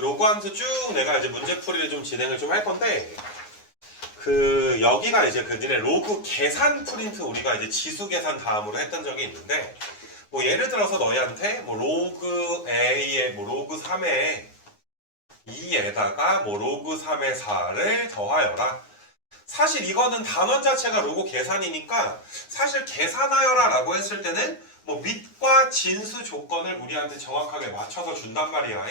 로그 함수 쭉 내가 이제 문제풀이를 좀 진행을 좀 할 건데, 여기가 이제 니네 로그 계산 프린트 우리가 이제 지수 계산 다음으로 했던 적이 있는데, 뭐 예를 들어서 너희한테 뭐 로그 A에 뭐 로그 3에 2에다가 뭐 로그 3의 4를 더하여라. 사실 이거는 단원 자체가 로그 계산이니까 사실 계산하여라 라고 했을 때는 뭐 밑과 진수 조건을 우리한테 정확하게 맞춰서 준단 말이야.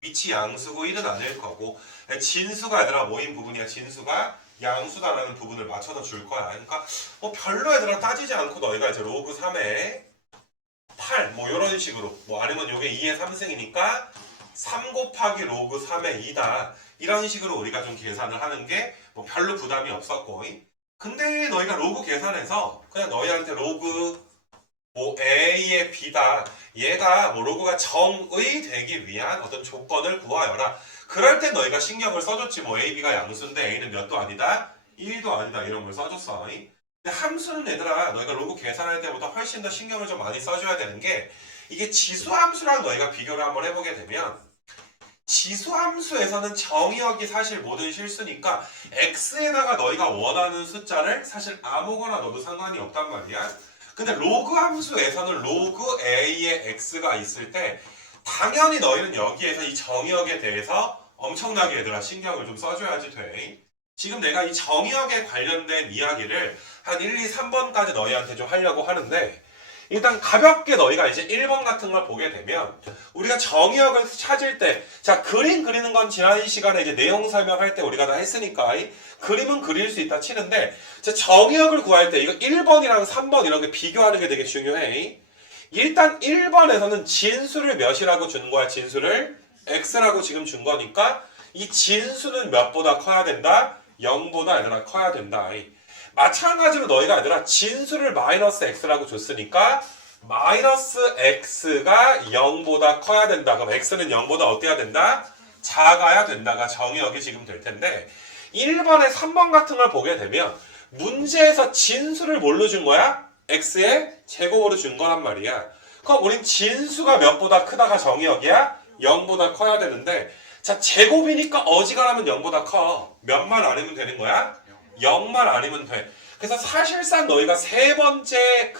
밑이 양수고 1은 아닐 거고, 진수가 얘들아 뭐인 부분이야. 진수가 양수다라는 부분을 맞춰서 줄 거야. 그러니까 뭐 별로 얘들아 따지지 않고 너희가 이제 로그 3에 8 뭐 이런 식으로, 뭐 아니면 요게 2의 3승이니까 3 곱하기 로그 3의 2다 이런 식으로 우리가 좀 계산을 하는 게 뭐 별로 부담이 없었고, 근데 너희가 로그 계산해서 그냥 너희한테 로그 뭐 A의 B다, 얘가 뭐 로그가 정의 되기 위한 어떤 조건을 구하여라. 그럴 때 너희가 신경을 써줬지. 뭐 A, B가 양수인데 A는 몇도 아니다, 1도 아니다 이런 걸 써줬어. 근데 함수는 얘들아 너희가 로그 계산할 때보다 훨씬 더 신경을 좀 많이 써줘야 되는 게, 이게 지수 함수랑 너희가 비교를 한번 해보게 되면, 지수 함수에서는 정의역이 사실 모든 실수니까 x에다가 너희가 원하는 숫자를 사실 아무거나 넣어도 상관이 없단 말이야. 근데 로그 함수에서는 로그 a의 x가 있을 때 당연히 너희는 여기에서 이 정의역에 대해서 엄청나게 얘들아 신경을 좀 써줘야지 돼. 지금 내가 이 정의역에 관련된 이야기를 한 1, 2, 3번까지 너희한테 좀 하려고 하는데, 일단 가볍게 너희가 이제 1번 같은 걸 보게 되면, 우리가 정의역을 찾을 때, 자, 그림 그리는 건 지난 시간에 이제 내용 설명할 때 우리가 다 했으니까 그림은 그릴 수 있다 치는데, 자, 정의역을 구할 때 이거 1번이랑 3번 이런 게 비교하는 게 되게 중요해. 일단 1번에서는 진수를 몇이라고 준 거야. 진수를 x라고 지금 준 거니까 이 진수는 몇보다 커야 된다? 0보다 얘들아 커야 된다. 마찬가지로 너희가 얘들아 진수를 마이너스 x라고 줬으니까 마이너스 x가 0보다 커야 된다. 그럼 x는 0보다 어때야 된다? 작아야 된다가 정의역이 지금 될 텐데, 1번에 3번 같은 걸 보게 되면 문제에서 진수를 뭘로 준 거야? x의 제곱으로 준 거란 말이야. 그럼 우린 진수가 몇보다 크다가 정의역이야? 0보다 커야 되는데, 자, 제곱이니까 어지간하면 0보다 커. 몇만 아니면 되는 거야? 0만 아니면 돼. 그래서 사실상 너희가 세 번째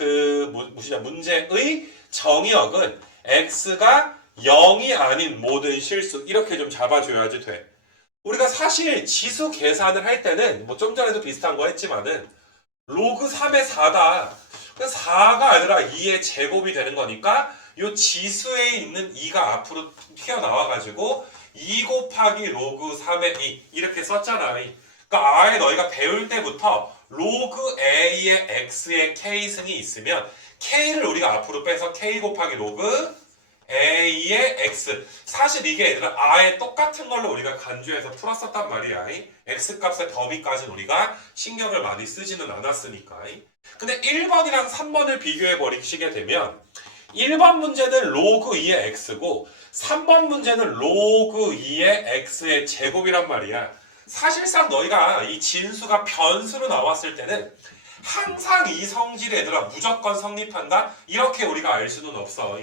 문제의 정의역은 x가 0이 아닌 모든 실수 이렇게 좀 잡아줘야지 돼. 우리가 사실 지수 계산을 할 때는 뭐 좀 전에도 비슷한 거 했지만은 로그 3의 4다. 4가 아니라 2의 제곱이 되는 거니까 요 지수에 있는 2가 앞으로 튀어나와가지고 2 곱하기 로그 3의 2 이렇게 썼잖아. 그러니까 아예 너희가 배울 때부터 로그 a의 x의 k승이 있으면 k를 우리가 앞으로 빼서 k 곱하기 로그 a의 x. 사실 이게 얘들아 아예 똑같은 걸로 우리가 간주해서 풀었었단 말이야. x 값의 범위까지는 우리가 신경을 많이 쓰지는 않았으니까. 근데 1번이랑 3번을 비교해 버리시게 되면 1번 문제는 로그 2의 x고 3번 문제는 로그 2의 x의 제곱이란 말이야. 사실상 너희가 이 진수가 변수로 나왔을 때는 항상 이 성질의 얘들아 무조건 성립한다? 이렇게 우리가 알 수는 없어.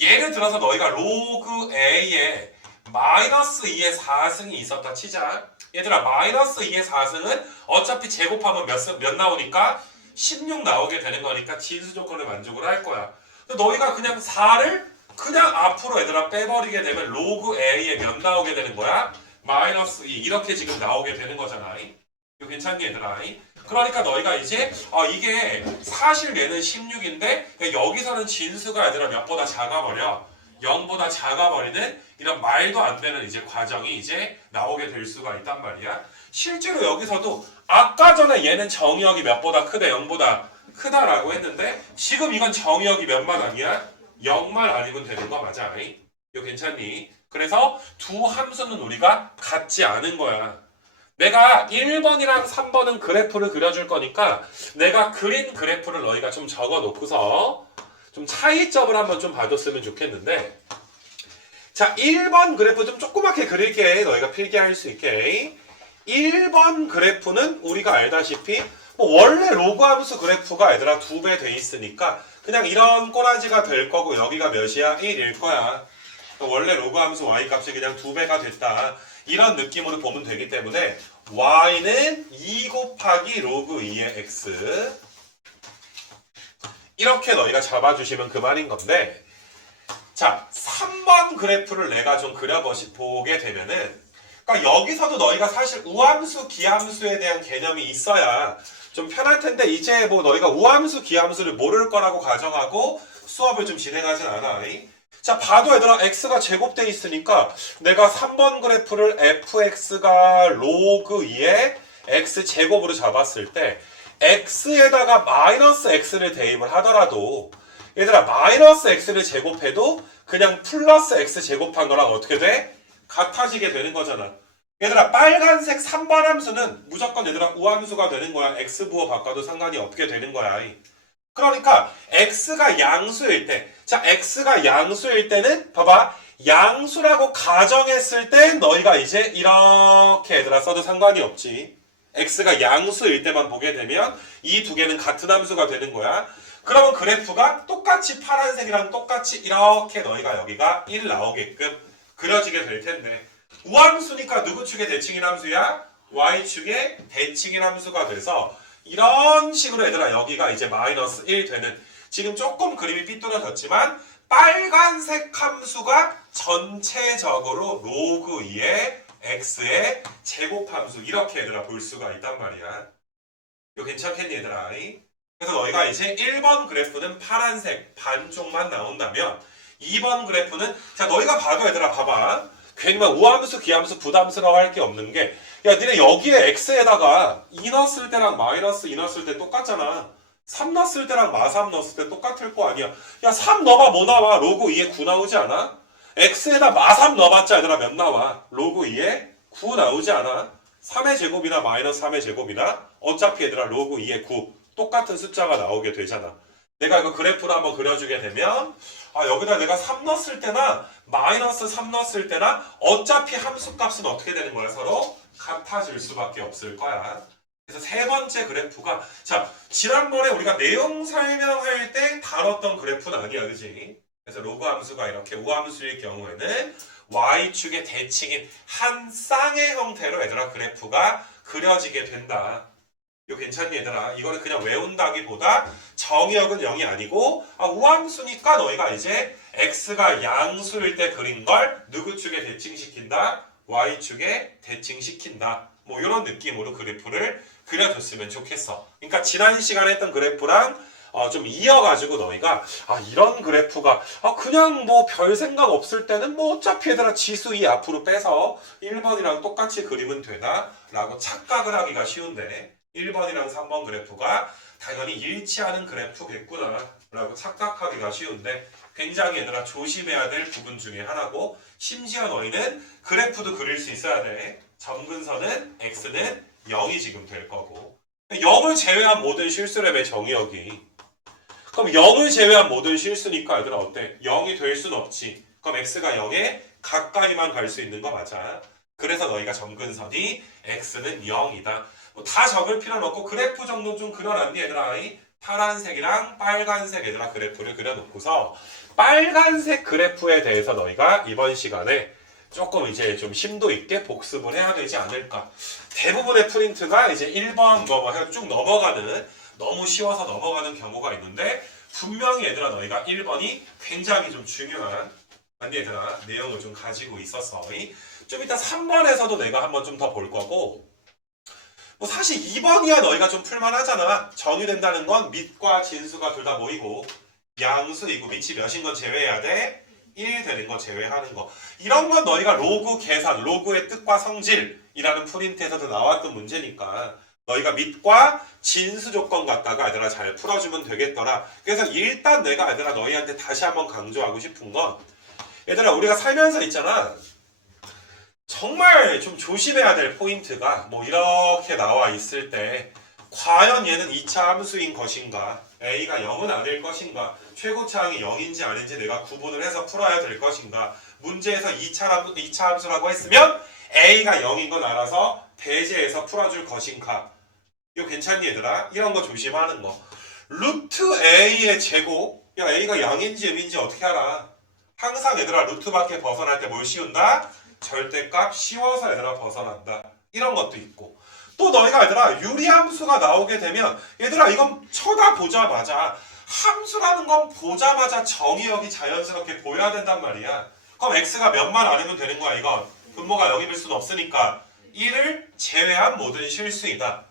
예를 들어서 너희가 로그 a에 마이너스 2의 4승이 있었다 치자. 얘들아 마이너스 2의 4승은 어차피 제곱하면 몇 나오니까 16 나오게 되는 거니까 진수 조건을 만족을 할 거야. 너희가 그냥 4를 그냥 앞으로 얘들아 빼버리게 되면 로그 a에 몇 나오게 되는 거야? 마이너스 2 이렇게 지금 나오게 되는 거잖아. 이거 괜찮니 얘들아? 그러니까 너희가 이제 이게 사실 얘는 16인데 여기서는 진수가 얘들아 몇보다 작아버려. 0보다 작아버리는 이런 말도 안 되는 이제 과정이 이제 나오게 될 수가 있단 말이야. 실제로 여기서도 아까 전에 얘는 정의역이 몇보다 크다 0보다 크다라고 했는데 지금 이건 정의역이 몇만 아니야? 0만 아니면 되는 거 맞아. 이거 괜찮니? 그래서 두 함수는 우리가 같지 않은 거야. 내가 1번이랑 3번은 그래프를 그려줄 거니까 내가 그린 그래프를 너희가 좀 적어 놓고서 좀 차이점을 한번 좀 봐줬으면 좋겠는데, 자 1번 그래프 좀 조그맣게 그릴게. 너희가 필기할 수 있게. 1번 그래프는 우리가 알다시피 뭐 원래 로그 함수 그래프가 얘들아 2배 돼 있으니까 그냥 이런 꼬라지가 될 거고 여기가 몇이야? 1일 거야. 원래 로그 함수 y 값이 그냥 2배가 됐다. 이런 느낌으로 보면 되기 때문에 y는 2 곱하기 로그 2의 x 이렇게 너희가 잡아주시면 그만인 건데 자 3번 그래프를 내가 좀 그려보게 되면은 그러니까 여기서도 너희가 사실 우함수, 기함수에 대한 개념이 있어야 좀 편할 텐데 이제 뭐 너희가 우함수, 기함수를 모를 거라고 가정하고 수업을 좀 진행하진 않아. 자 봐도 얘들아 x가 제곱돼 있으니까 내가 3번 그래프를 fx가 로그 2의 x 제곱으로 잡았을 때 x에다가 마이너스 x를 대입을 하더라도 얘들아 마이너스 x를 제곱해도 그냥 플러스 x 제곱한 거랑 어떻게 돼? 같아지게 되는 거잖아. 얘들아 빨간색 3번 함수는 무조건 얘들아 우함수가 되는 거야. x 부호 바꿔도 상관이 없게 되는 거야. 그러니까 x가 양수일 때, 자 x가 양수일 때는 봐봐 양수라고 가정했을 때 너희가 이제 이렇게 얘들아 써도 상관이 없지. x가 양수일 때만 보게 되면 이 두 개는 같은 함수가 되는 거야. 그러면 그래프가 똑같이 파란색이랑 똑같이 이렇게 너희가 여기가 1 나오게끔 그려지게 될 텐데 우함수니까 누구 축의 대칭인 함수야? y축의 대칭인 함수가 돼서 이런 식으로 얘들아 여기가 이제 마이너스 1 되는 지금 조금 그림이 삐뚤어졌지만 빨간색 함수가 전체적으로 로그 2의 x의 제곱함수 이렇게 얘들아 볼 수가 있단 말이야. 이거 괜찮겠니 얘들아? 그래서 너희가 이제 1번 그래프는 파란색 반쪽만 나온다면 2번 그래프는 자 너희가 봐도 얘들아 봐봐 괜히 막 우함수 기함수 부담스러워 할 게 없는 게 야 니네 여기에 x에다가 2 넣었을 때랑 마이너스 2 넣었을 때 똑같잖아. 3 넣었을 때랑 마3 넣었을 때 똑같을 거 아니야. 야 3 넣어봐 뭐 나와? 로그 2에 9 나오지 않아? x에다 마3 넣어봤자 얘들아 몇 나와? 로그 2에 9 나오지 않아? 3의 제곱이나 마이너스 3의 제곱이나 어차피 얘들아 로그 2에 9 똑같은 숫자가 나오게 되잖아. 내가 이거 그래프로 한번 그려주게 되면 아 여기다 내가 3 넣었을 때나 마이너스 3 넣었을 때나 어차피 함수값은 어떻게 되는 거야? 서로 같아질 수밖에 없을 거야. 그래서 세 번째 그래프가 자 지난번에 우리가 내용 설명할 때 다뤘던 그래프는 아니야 그지? 그래서 로그 함수가 이렇게 우함수일 경우에는 y축의 대칭인 한 쌍의 형태로 얘들아 그래프가 그려지게 된다. 이거 괜찮니 얘들아? 이거는 그냥 외운다기보다 정의역은 0이 아니고 우함수니까 너희가 이제 x가 양수일 때 그린 걸 누구 축에 대칭시킨다? y축에 대칭시킨다. 뭐 이런 느낌으로 그래프를 그려줬으면 좋겠어. 그러니까 지난 시간에 했던 그래프랑 좀 이어가지고 너희가 이런 그래프가 그냥 뭐 별 생각 없을 때는 뭐 어차피 얘들아 지수 2 앞으로 빼서 1번이랑 똑같이 그리면 되나? 라고 착각을 하기가 쉬운데 1번이랑 3번 그래프가 당연히 일치하는 그래프겠구나 라고 착각하기가 쉬운데 굉장히 얘들아 조심해야 될 부분 중에 하나고 심지어 너희는 그래프도 그릴 수 있어야 돼. 점근선은 x는 0이 지금 될 거고 0을 제외한 모든 실수라며 정의역이 그럼 0을 제외한 모든 실수니까 얘들아 어때? 0이 될 순 없지. 그럼 x가 0에 가까이만 갈 수 있는 거 맞아. 그래서 너희가 점근선이 x는 0이다. 다 적을 필요는 없고 그래프 정도 좀 그려놨니 얘들아? 파란색이랑 빨간색 얘들아 그래프를 그려놓고서 빨간색 그래프에 대해서 너희가 이번 시간에 조금 이제 좀 심도 있게 복습을 해야 되지 않을까. 대부분의 프린트가 이제 1번 뭐 해서 쭉 넘어가는 너무 쉬워서 넘어가는 경우가 있는데 분명히 얘들아 너희가 1번이 굉장히 좀 중요한 얘들아 내용을 좀 가지고 있었어. 좀 이따 3번에서도 내가 한번 좀 더 볼 거고 뭐 사실 2번이야 너희가 좀 풀만하잖아. 정의된다는 건 밑과 진수가 둘 다 모이고 양수이고 밑이 몇인 건 제외해야 돼. 1 되는 거 제외하는 거. 이런 건 너희가 로그 계산, 로그의 뜻과 성질이라는 프린트에서도 나왔던 문제니까 너희가 밑과 진수 조건 갖다가 얘들아 잘 풀어주면 되겠더라. 그래서 일단 내가 얘들아 너희한테 다시 한번 강조하고 싶은 건 얘들아 우리가 살면서 있잖아. 정말 좀 조심해야 될 포인트가 뭐 이렇게 나와 있을 때 과연 얘는 2차 함수인 것인가 a가 0은 아닐 것인가 최고차항이 0인지 아닌지 내가 구분을 해서 풀어야 될 것인가 문제에서 2차 함수라고 했으면 a가 0인 건 알아서 대제해서 풀어줄 것인가 이거 괜찮니 얘들아? 이런 거 조심하는 거 루트 a의 제곱 야 a가 양인지 음인지 어떻게 알아? 항상 얘들아 루트밖에 벗어날 때 뭘 씌운다? 절대값 씌워서 얘들아 벗어난다. 이런 것도 있고. 또 너희가 얘들아 유리함수가 나오게 되면 얘들아 이건 쳐다보자마자 함수라는 건 보자마자 정의역이 자연스럽게 보여야 된단 말이야. 그럼 x가 몇만 아니면 되는 거야 이건. 분모가 0일 수는 없으니까 1을 제외한 모든 실수이다.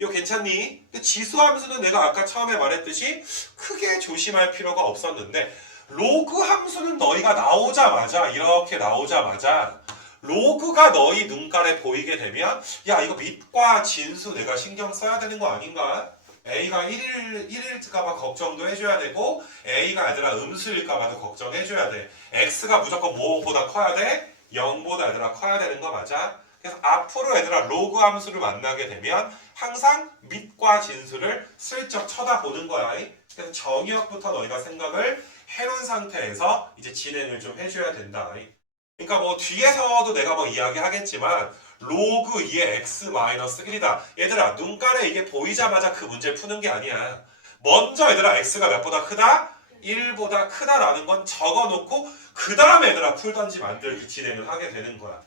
이거 괜찮니? 지수함수는 내가 아까 처음에 말했듯이 크게 조심할 필요가 없었는데 로그 함수는 너희가 나오자마자 이렇게 나오자마자 로그가 너희 눈깔에 보이게 되면 야 이거 밑과 진수 내가 신경 써야 되는 거 아닌가? A가 1일까봐 걱정도 해줘야 되고 A가 얘들아 음수일까봐도 걱정해줘야 돼. X가 무조건 뭐보다 커야 돼? 0보다 얘들아 커야 되는 거 맞아? 그래서 앞으로 얘들아 로그 함수를 만나게 되면 항상 밑과 진수를 슬쩍 쳐다보는 거야. 그래서 정의역부터 너희가 생각을 해놓은 상태에서 이제 진행을 좀 해줘야 된다. 그러니까 뭐 뒤에서도 내가 뭐 이야기하겠지만 로그 2의 x-1이다. 얘들아 눈깔에 이게 보이자마자 그 문제 푸는 게 아니야. 먼저 얘들아 x가 몇보다 크다? 1보다 크다라는 건 적어놓고 그 다음에 얘들아 풀던지 만들기 진행을 하게 되는 거야.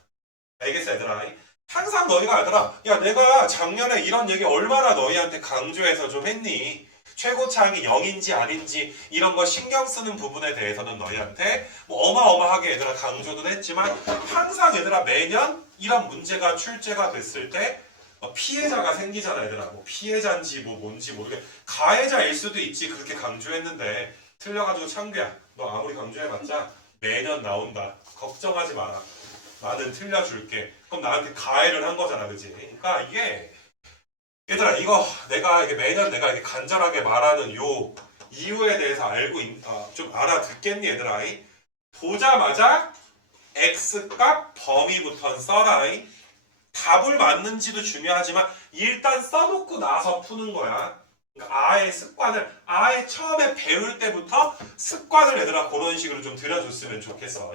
알겠어 얘들아? 항상 너희가 얘들아 야 내가 작년에 이런 얘기 얼마나 너희한테 강조해서 좀 했니? 최고차항이 0인지 아닌지 이런 거 신경 쓰는 부분에 대해서는 너희한테 뭐 어마어마하게 얘들아 강조도 했지만 항상 얘들아 매년 이런 문제가 출제가 됐을 때 피해자가 생기잖아 얘들아. 뭐 피해자인지 뭐 뭔지 모르게 가해자일 수도 있지. 그렇게 강조했는데 틀려가지고 창규야 너 아무리 강조해봤자 매년 나온다. 걱정하지 마라. 나는 틀려줄게. 그럼 나한테 가해를 한 거잖아 그지? 그러니까 이게 얘들아 이거 내가 이게 매년 내가 이렇게 간절하게 말하는 요 이유에 대해서 알고 좀 알아듣겠니 얘들아? 보자마자 x값 범위부터 써라. 답을 맞는지도 중요하지만 일단 써놓고 나서 푸는 거야. 그러니까 아예 습관을 아예 처음에 배울 때부터 습관을 얘들아 그런 식으로 좀 들여줬으면 좋겠어.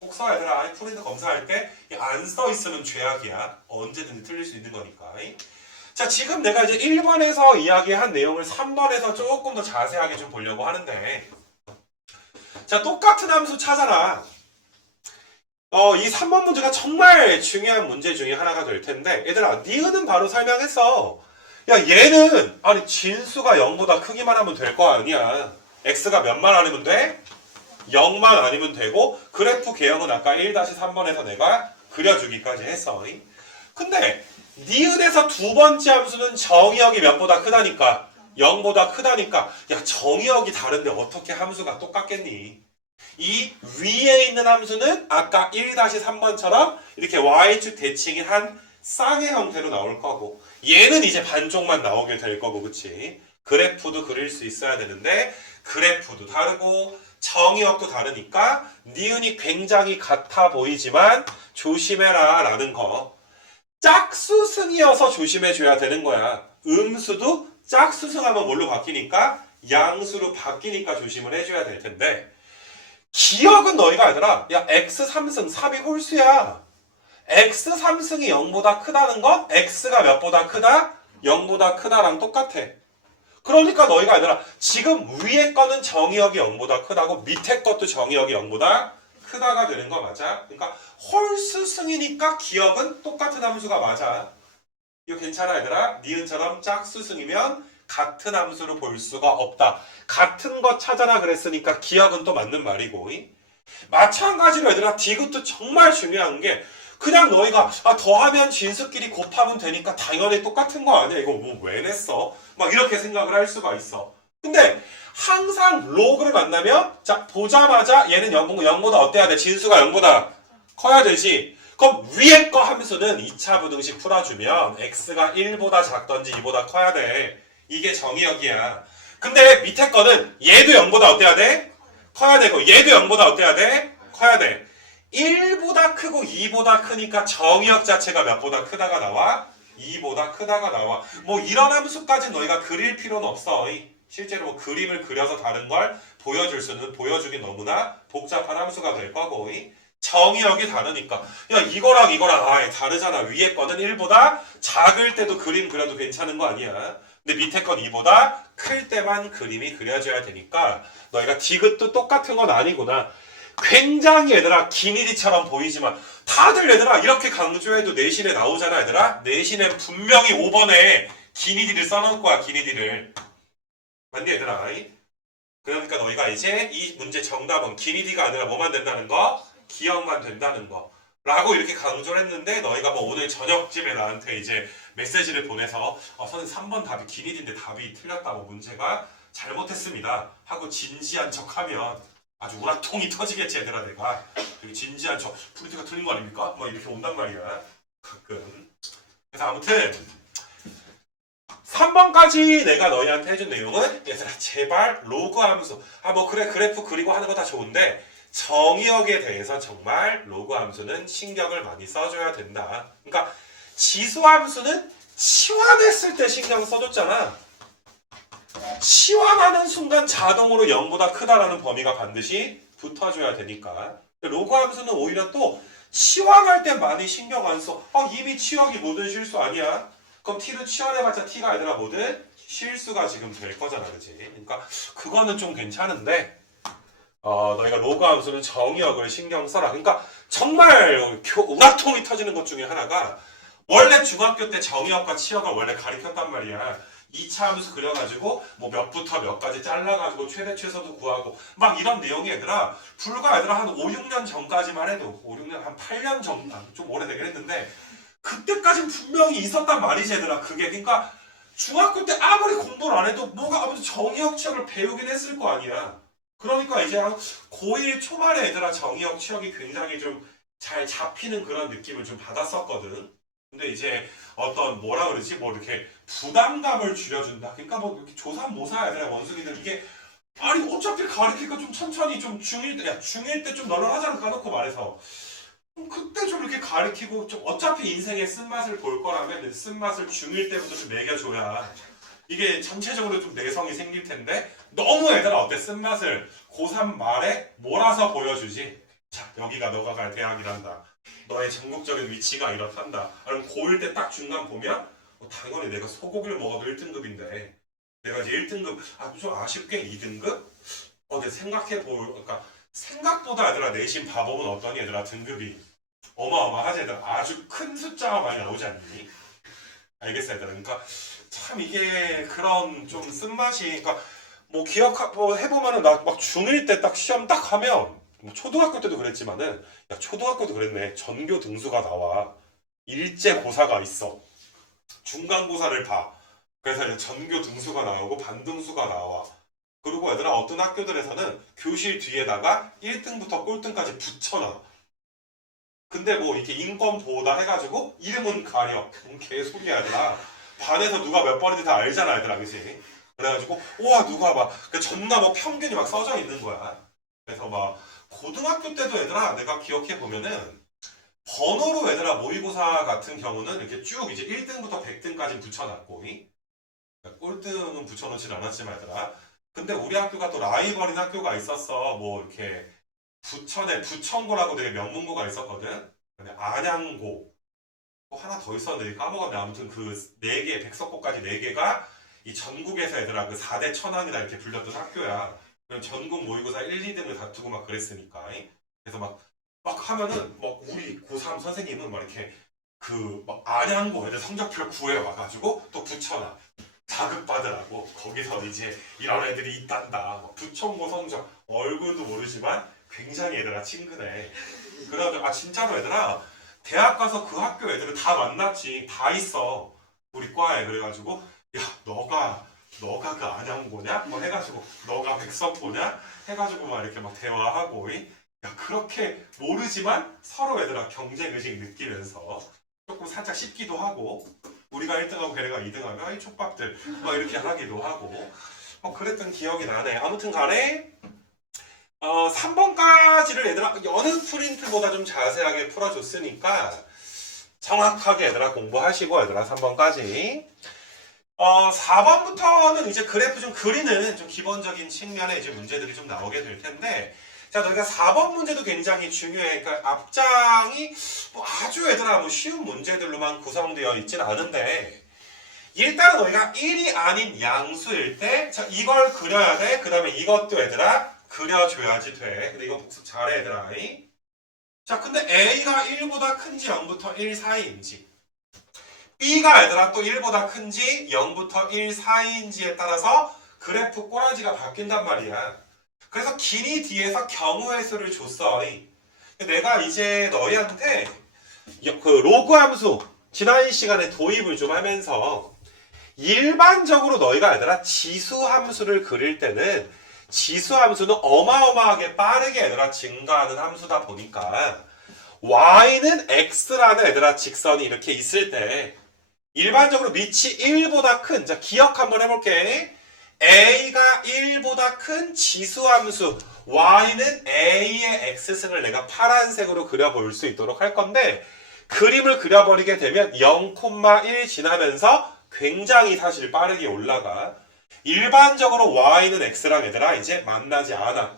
꼭 써 얘들아. 프린트 검사할 때 안 써 있으면 죄악이야. 언제든지 틀릴 수 있는 거니까. 자 지금 내가 이제 1번에서 이야기한 내용을 3번에서 조금 더 자세하게 좀 보려고 하는데 자 똑같은 함수 찾아라. 이 3번 문제가 정말 중요한 문제 중에 하나가 될 텐데 얘들아 니은은 바로 설명했어. 야 얘는 아니 진수가 0보다 크기만 하면 될 거 아니야. x가 몇만 아니면 돼? 0만 아니면 되고 그래프 개형은 아까 1-3번에서 내가 그려주기까지 했어. 근데 니은에서 두 번째 함수는 정의역이 몇보다 크다니까 0보다 크다니까 야 정의역이 다른데 어떻게 함수가 똑같겠니? 이 위에 있는 함수는 아까 1-3번처럼 이렇게 y축 대칭이 한 쌍의 형태로 나올 거고 얘는 이제 반쪽만 나오게 될 거고 그치? 그래프도 그릴 수 있어야 되는데 그래프도 다르고 정의역도 다르니까 니은이 굉장히 같아 보이지만 조심해라 라는 거. 짝수승이어서 조심해줘야 되는 거야. 음수도 짝수승하면 뭘로 바뀌니까 양수로 바뀌니까 조심을 해줘야 될 텐데 기억은 너희가 얘들아 야 x3승 3이 홀수야. x3승이 0보다 크다는 건 x가 몇보다 크다? 0보다 크다랑 똑같아. 그러니까 너희가 얘들아 지금 위에 거는 정의역이 0보다 크다고 밑에 것도 정의역이 0보다 크다가 되는 거 맞아? 그러니까 홀수승이니까 기억은 똑같은 함수가 맞아. 이거 괜찮아 얘들아? 니은처럼 짝수승이면 같은 함수로 볼 수가 없다. 같은 거 찾아라 그랬으니까 기억은 또 맞는 말이고 마찬가지로 얘들아 디귿도 정말 중요한 게 그냥 너희가 더하면 진수끼리 곱하면 되니까 당연히 똑같은 거 아니야? 이거 뭐 왜 냈어? 막 이렇게 생각을 할 수가 있어. 근데 항상 로그를 만나면 자 보자마자 얘는 0보다 어때야 돼? 진수가 0보다 커야 되지. 그럼 위에 거 함수는 2차 부등식 풀어주면 x가 1보다 작던지 2보다 커야 돼. 이게 정의역이야. 근데 밑에 거는 얘도 0보다 어때야 돼? 커야 되고 얘도 0보다 어때야 돼? 커야 돼. 1보다 크고 2보다 크니까 정의역 자체가 몇보다 크다가 나와? 2보다 크다가 나와. 뭐 이런 함수까지 너희가 그릴 필요는 없어. 실제로 뭐 그림을 그려서 다른 걸 보여주긴 너무나 복잡한 함수가 될 거고 정의역이 다르니까 야 이거랑 아예 다르잖아. 위에 거는 1보다 작을 때도 그림 그려도 괜찮은 거 아니야. 근데 밑에 건 2보다 클 때만 그림이 그려져야 되니까 너희가 디귿도 똑같은 건 아니구나. 굉장히 얘들아 기니디처럼 보이지만 다들 얘들아 이렇게 강조해도 내신에 나오잖아 얘들아. 내신에 분명히 5번에 기니디를 써놓을 거야. 기니디를. 맞니 얘들아? 그러니까 너희가 이제 이 문제 정답은 기니디가 아니라 뭐만 된다는 거? 기억만 된다는 거 라고 이렇게 강조를 했는데 너희가 뭐 오늘 저녁쯤에 나한테 이제 메시지를 보내서 선생님 3번 답이 기니디인데 답이 틀렸다고 문제가 잘못했습니다 하고 진지한 척하면 아주 우라통이 터지겠지 얘들아. 내가 되게 진지한 척 프린트가 틀린 거 아닙니까? 막 이렇게 온단 말이야 가끔. 그래서 아무튼 3번까지 내가 너희한테 해준 내용은 얘들아 제발 로그 함수 뭐 그래 그래프 그리고 하는 거 다 좋은데 정의역에 대해서 정말 로그 함수는 신경을 많이 써줘야 된다. 그러니까 지수 함수는 치환했을 때 신경 써줬잖아. 치환하는 순간 자동으로 0보다 크다라는 범위가 반드시 붙어줘야 되니까. 로그 함수는 오히려 또 치환할 때 많이 신경 안 써. 이미 치역이 모든 실수 아니야. 그럼 t를 치환해봤자 t가 아니라 뭐든 실수가 지금 될 거잖아, 그치? 그러니까 그거는 좀 괜찮은데 너희가 로그 함수는 정의역을 신경 써라. 그러니까 정말 우라통이 터지는 것 중에 하나가 원래 중학교 때 정의역과 치역을 원래 가르쳤단 말이야. 2차 함수 그려가지고 뭐 몇부터 몇까지 잘라가지고 최대 최소도 구하고 막 이런 내용이 얘들아 불과 얘들아 한 5, 6년 전까지만 해도 5, 6년 한 8년 전 좀 오래되긴 했는데 그때까지는 분명히 있었단 말이지 얘들아. 그게 그러니까 중학교 때 아무리 공부를 안 해도 뭐가 아무튼 정의역 치역을 배우긴 했을 거 아니야. 그러니까 이제 한 고1 초반에 얘들아 정의역 치역이 굉장히 좀 잘 잡히는 그런 느낌을 좀 받았었거든. 근데 이제 어떤 뭐라 그러지 뭐 이렇게 부담감을 줄여준다. 그러니까 뭐 이렇게 조삼모사 애들아 원숭이들 이게 아니 어차피 가르치니까 좀 천천히 좀 중1 때 좀 널널하잖아 까놓고 말해서. 그때 좀 이렇게 가르치고 좀 어차피 인생의 쓴맛을 볼 거라면 쓴맛을 중1 때부터 좀 매겨줘야 이게 전체적으로 좀 내성이 생길 텐데 너무 애들아 어때 쓴맛을 고3 말에 몰아서 보여주지. 자 여기가 너가 갈 대학이란다. 너의 전국적인 위치가 이렇단다. 그럼 고1 때 딱 중간 보면 당연히 내가 소고기를 먹어도 1등급인데 내가 이제 1등급 좀 아쉽게 2등급? 근데 그러니까 생각보다 얘들아 내신 봐보면 어떠니 얘들아 등급이 어마어마하지 얘들아. 아주 큰 숫자가 많이 나오지 않니? 알겠어 얘들아. 그러니까 참 이게 그런 좀 쓴맛이 그러니까 뭐 해보면은 나 막 중1 때 딱 시험 딱 하면 뭐 초등학교 때도 그랬지만은 야 초등학교도 그랬네. 전교 등수가 나와. 일제 고사가 있어. 중간고사를 봐. 그래서 이제 전교 등수가 나오고 반등수가 나와. 그리고 얘들아 어떤 학교들에서는 교실 뒤에다가 1등부터 꼴등까지 붙여놔. 근데 뭐 이렇게 인권 보호다 해가지고 이름은 가려. 개소리야 얘들아. 반에서 누가 몇 번인지 다 알잖아 얘들아. 그치? 그래가지고 와 누가 막 존나 뭐 평균이 막 써져 있는 거야. 그래서 막 고등학교 때도 얘들아 내가 기억해 보면은 번호로 얘들아 모의고사 같은 경우는 이렇게 쭉 이제 1등부터 100등까지 붙여놨고 꼴등은 붙여놓진 않았지만 얘들아. 근데 우리 학교가 또 라이벌인 학교가 있었어. 뭐 이렇게 부천고라고 되게 명문고가 있었거든. 근데 안양고 또 하나 더 있었는데 까먹었네. 아무튼 그 4개 백석고까지 4개가 이 전국에서 얘들아 그 4대 천왕이다 이렇게 불렸던 학교야. 그럼 전국 모의고사 1, 2등을 다투고 막 그랬으니까. 그래서 막 하면은 막 우리 고3 선생님은 막 이렇게 그 막 안양고 애들 성적표를 구해 와가지고 또 붙여놔. 자극받으라고. 거기서 이제 이런 애들이 있단다. 부천고 성적 얼굴도 모르지만 굉장히 얘들아 친근해. 그래가지고 진짜로 얘들아 대학 가서 그 학교 애들을 다 만났지. 다 있어 우리 과에. 그래가지고 야 너가 그 안양고냐? 뭐 해가지고 너가 백석고냐? 해가지고 막 이렇게 막 대화하고 야 그렇게 모르지만 서로 얘들아 경쟁의식 느끼면서 조금 살짝 씹기도 하고 우리가 1등하고 걔네가 2등하면 아이 촉밥들 막 이렇게 하기도 하고 그랬던 기억이 나네. 아무튼 간에 3번까지를 얘들아 여느 프린트보다 좀 자세하게 풀어줬으니까 정확하게 얘들아 공부하시고 얘들아 3번까지 4번부터는 이제 그래프 좀 그리는 좀 기본적인 측면의 이제 문제들이 좀 나오게 될 텐데 자, 너희가 4번 문제도 굉장히 중요해. 그러니까 앞장이 뭐 아주 얘들아 뭐 쉬운 문제들로만 구성되어 있진 않은데 일단은 너희가 1이 아닌 양수일 때 자, 이걸 그려야 돼. 그 다음에 이것도 얘들아 그려줘야지 돼. 근데 이거 복습 잘해 얘들아. 자, 근데 A가 1보다 큰지 0부터 1 사이인지 B가 얘들아 또 1보다 큰지 0부터 1 사이인지에 따라서 그래프 꼬라지가 바뀐단 말이야. 그래서 길이 뒤에서 경우의 수를 줬어. 내가 이제 너희한테 그 로그 함수 지난 시간에 도입을 좀 하면서 일반적으로 너희가 얘들아 지수 함수를 그릴 때는 지수 함수는 어마어마하게 빠르게 얘들아 증가하는 함수다 보니까 y는 x라는 얘들아 직선이 이렇게 있을 때 일반적으로 밑이 1보다 큰, 자 기억 한번 해볼게. a가 1보다 큰 지수함수 y는 a의 x승을 내가 파란색으로 그려볼 수 있도록 할 건데 그림을 그려버리게 되면 0,1 지나면서 굉장히 사실 빠르게 올라가. 일반적으로 y는 x랑 얘들아 이제 만나지 않아.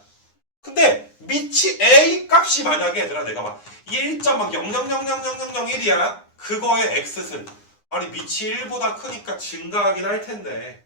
근데 밑이 a 값이 만약에 얘들아 내가 막 1.000000001이야. 그거의 x승. 아니 밑이 1보다 크니까 증가하긴 할 텐데.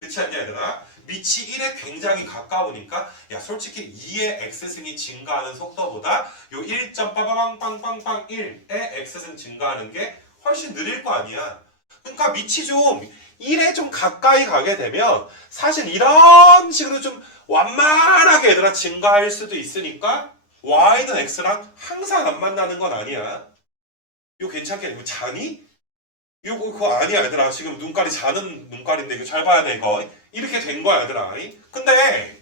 그렇지 않냐 얘들아? 밑이 1에 굉장히 가까우니까 야 솔직히 2의 x승이 증가하는 속도보다 요 1.빠바방빵빵빵1의 x승 증가하는 게 훨씬 느릴 거 아니야. 그러니까 밑이 좀 1에 좀 가까이 가게 되면 사실 이런 식으로 좀 완만하게 얘들아 증가할 수도 있으니까 y는 x랑 항상 안 만나는 건 아니야. 이거 괜찮게 이거 자니? 이거 그거 아니야 얘들아. 지금 눈깔이 자는 눈깔인데 이거 잘 봐야 돼 이거. 이렇게 된 거야 얘들아. 근데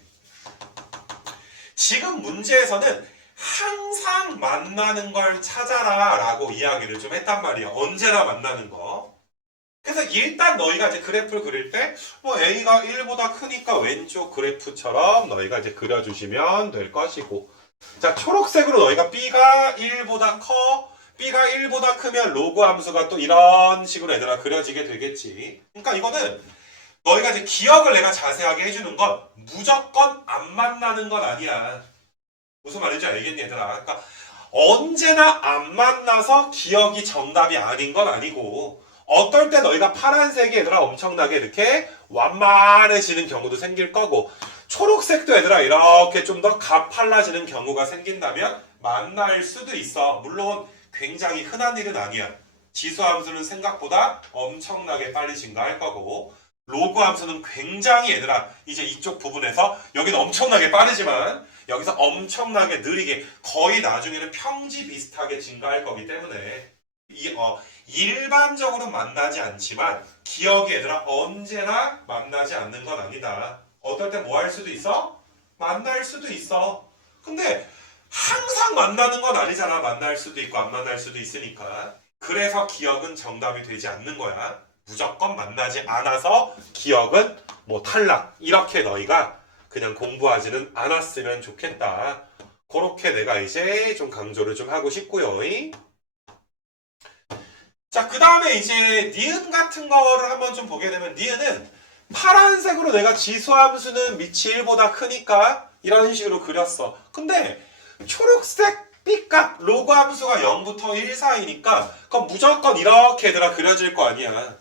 지금 문제에서는 항상 만나는 걸 찾아라 라고 이야기를 좀 했단 말이야. 언제나 만나는 거. 그래서 일단 너희가 이제 그래프를 그릴 때 뭐 A가 1보다 크니까 왼쪽 그래프처럼 너희가 이제 그려주시면 될 것이고 자 초록색으로 너희가 B가 1보다 커 B가 1보다 크면 로그 함수가 또 이런 식으로 얘들아 그려지게 되겠지. 그러니까 이거는 너희가 이제 기억을 내가 자세하게 해주는 건 무조건 안 만나는 건 아니야. 무슨 말인지 알겠니 얘들아? 그러니까 언제나 안 만나서 기억이 정답이 아닌 건 아니고 어떨 때 너희가 파란색이 얘들아 엄청나게 이렇게 완만해지는 경우도 생길 거고 초록색도 얘들아 이렇게 좀 더 가팔라지는 경우가 생긴다면 만날 수도 있어. 물론 굉장히 흔한 일은 아니야. 지수 함수는 생각보다 엄청나게 빨리 증가할 거고 로그 함수는 굉장히 얘들아 이제 이쪽 부분에서 여기는 엄청나게 빠르지만 여기서 엄청나게 느리게 거의 나중에는 평지 비슷하게 증가할 거기 때문에 일반적으로 만나지 않지만 기억이 얘들아 언제나 만나지 않는 건 아니다. 어떨 때 뭐 할 수도 있어? 만날 수도 있어. 근데 항상 만나는 건 아니잖아. 만날 수도 있고 안 만날 수도 있으니까. 그래서 기억은 정답이 되지 않는 거야. 무조건 만나지 않아서 기억은 뭐 탈락. 이렇게 너희가 그냥 공부하지는 않았으면 좋겠다. 그렇게 내가 이제 좀 강조를 좀 하고 싶고요. 자, 그 다음에 이제 니은 같은 거를 한번 좀 보게 되면 니은은 파란색으로 내가 지수함수는 밑이 1보다 크니까 이런 식으로 그렸어. 근데 초록색 B값 로그 함수가 0부터 1 사이니까 그럼 무조건 이렇게 얘들아 그려질 거 아니야.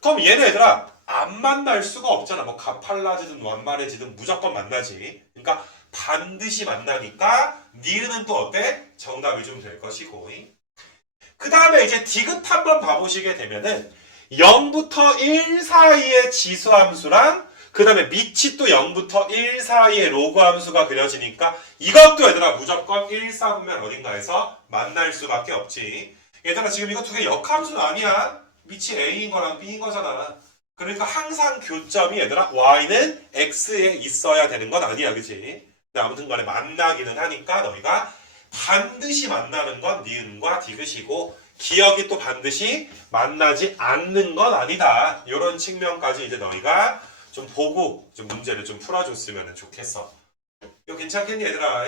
그럼 얘네 얘들아 안 만날 수가 없잖아. 뭐 가팔라지든 완만해지든 무조건 만나지. 그러니까 반드시 만나니까 니은은 또 어때? 정답이 좀 될 것이고. 그 다음에 이제 디귿 한번 봐보시게 되면은 0부터 1 사이의 지수함수랑 그 다음에 밑이 또 0부터 1 사이의 로그 함수가 그려지니까 이것도 얘들아 무조건 1, 4분면 어딘가에서 만날 수밖에 없지. 얘들아 지금 이거 두 개 역함수는 아니야. 밑이 A인 거랑 B인 거잖아. 그러니까 항상 교점이 얘들아 Y는 X에 있어야 되는 건 아니야. 그치? 근데 아무튼 간에 만나기는 하니까 너희가 반드시 만나는 건 니은과 디귿이고 기억이 또 반드시 만나지 않는 건 아니다. 이런 측면까지 이제 너희가 좀 보고 좀 문제를 좀 풀어줬으면 좋겠어. 이거 괜찮겠니 얘들아?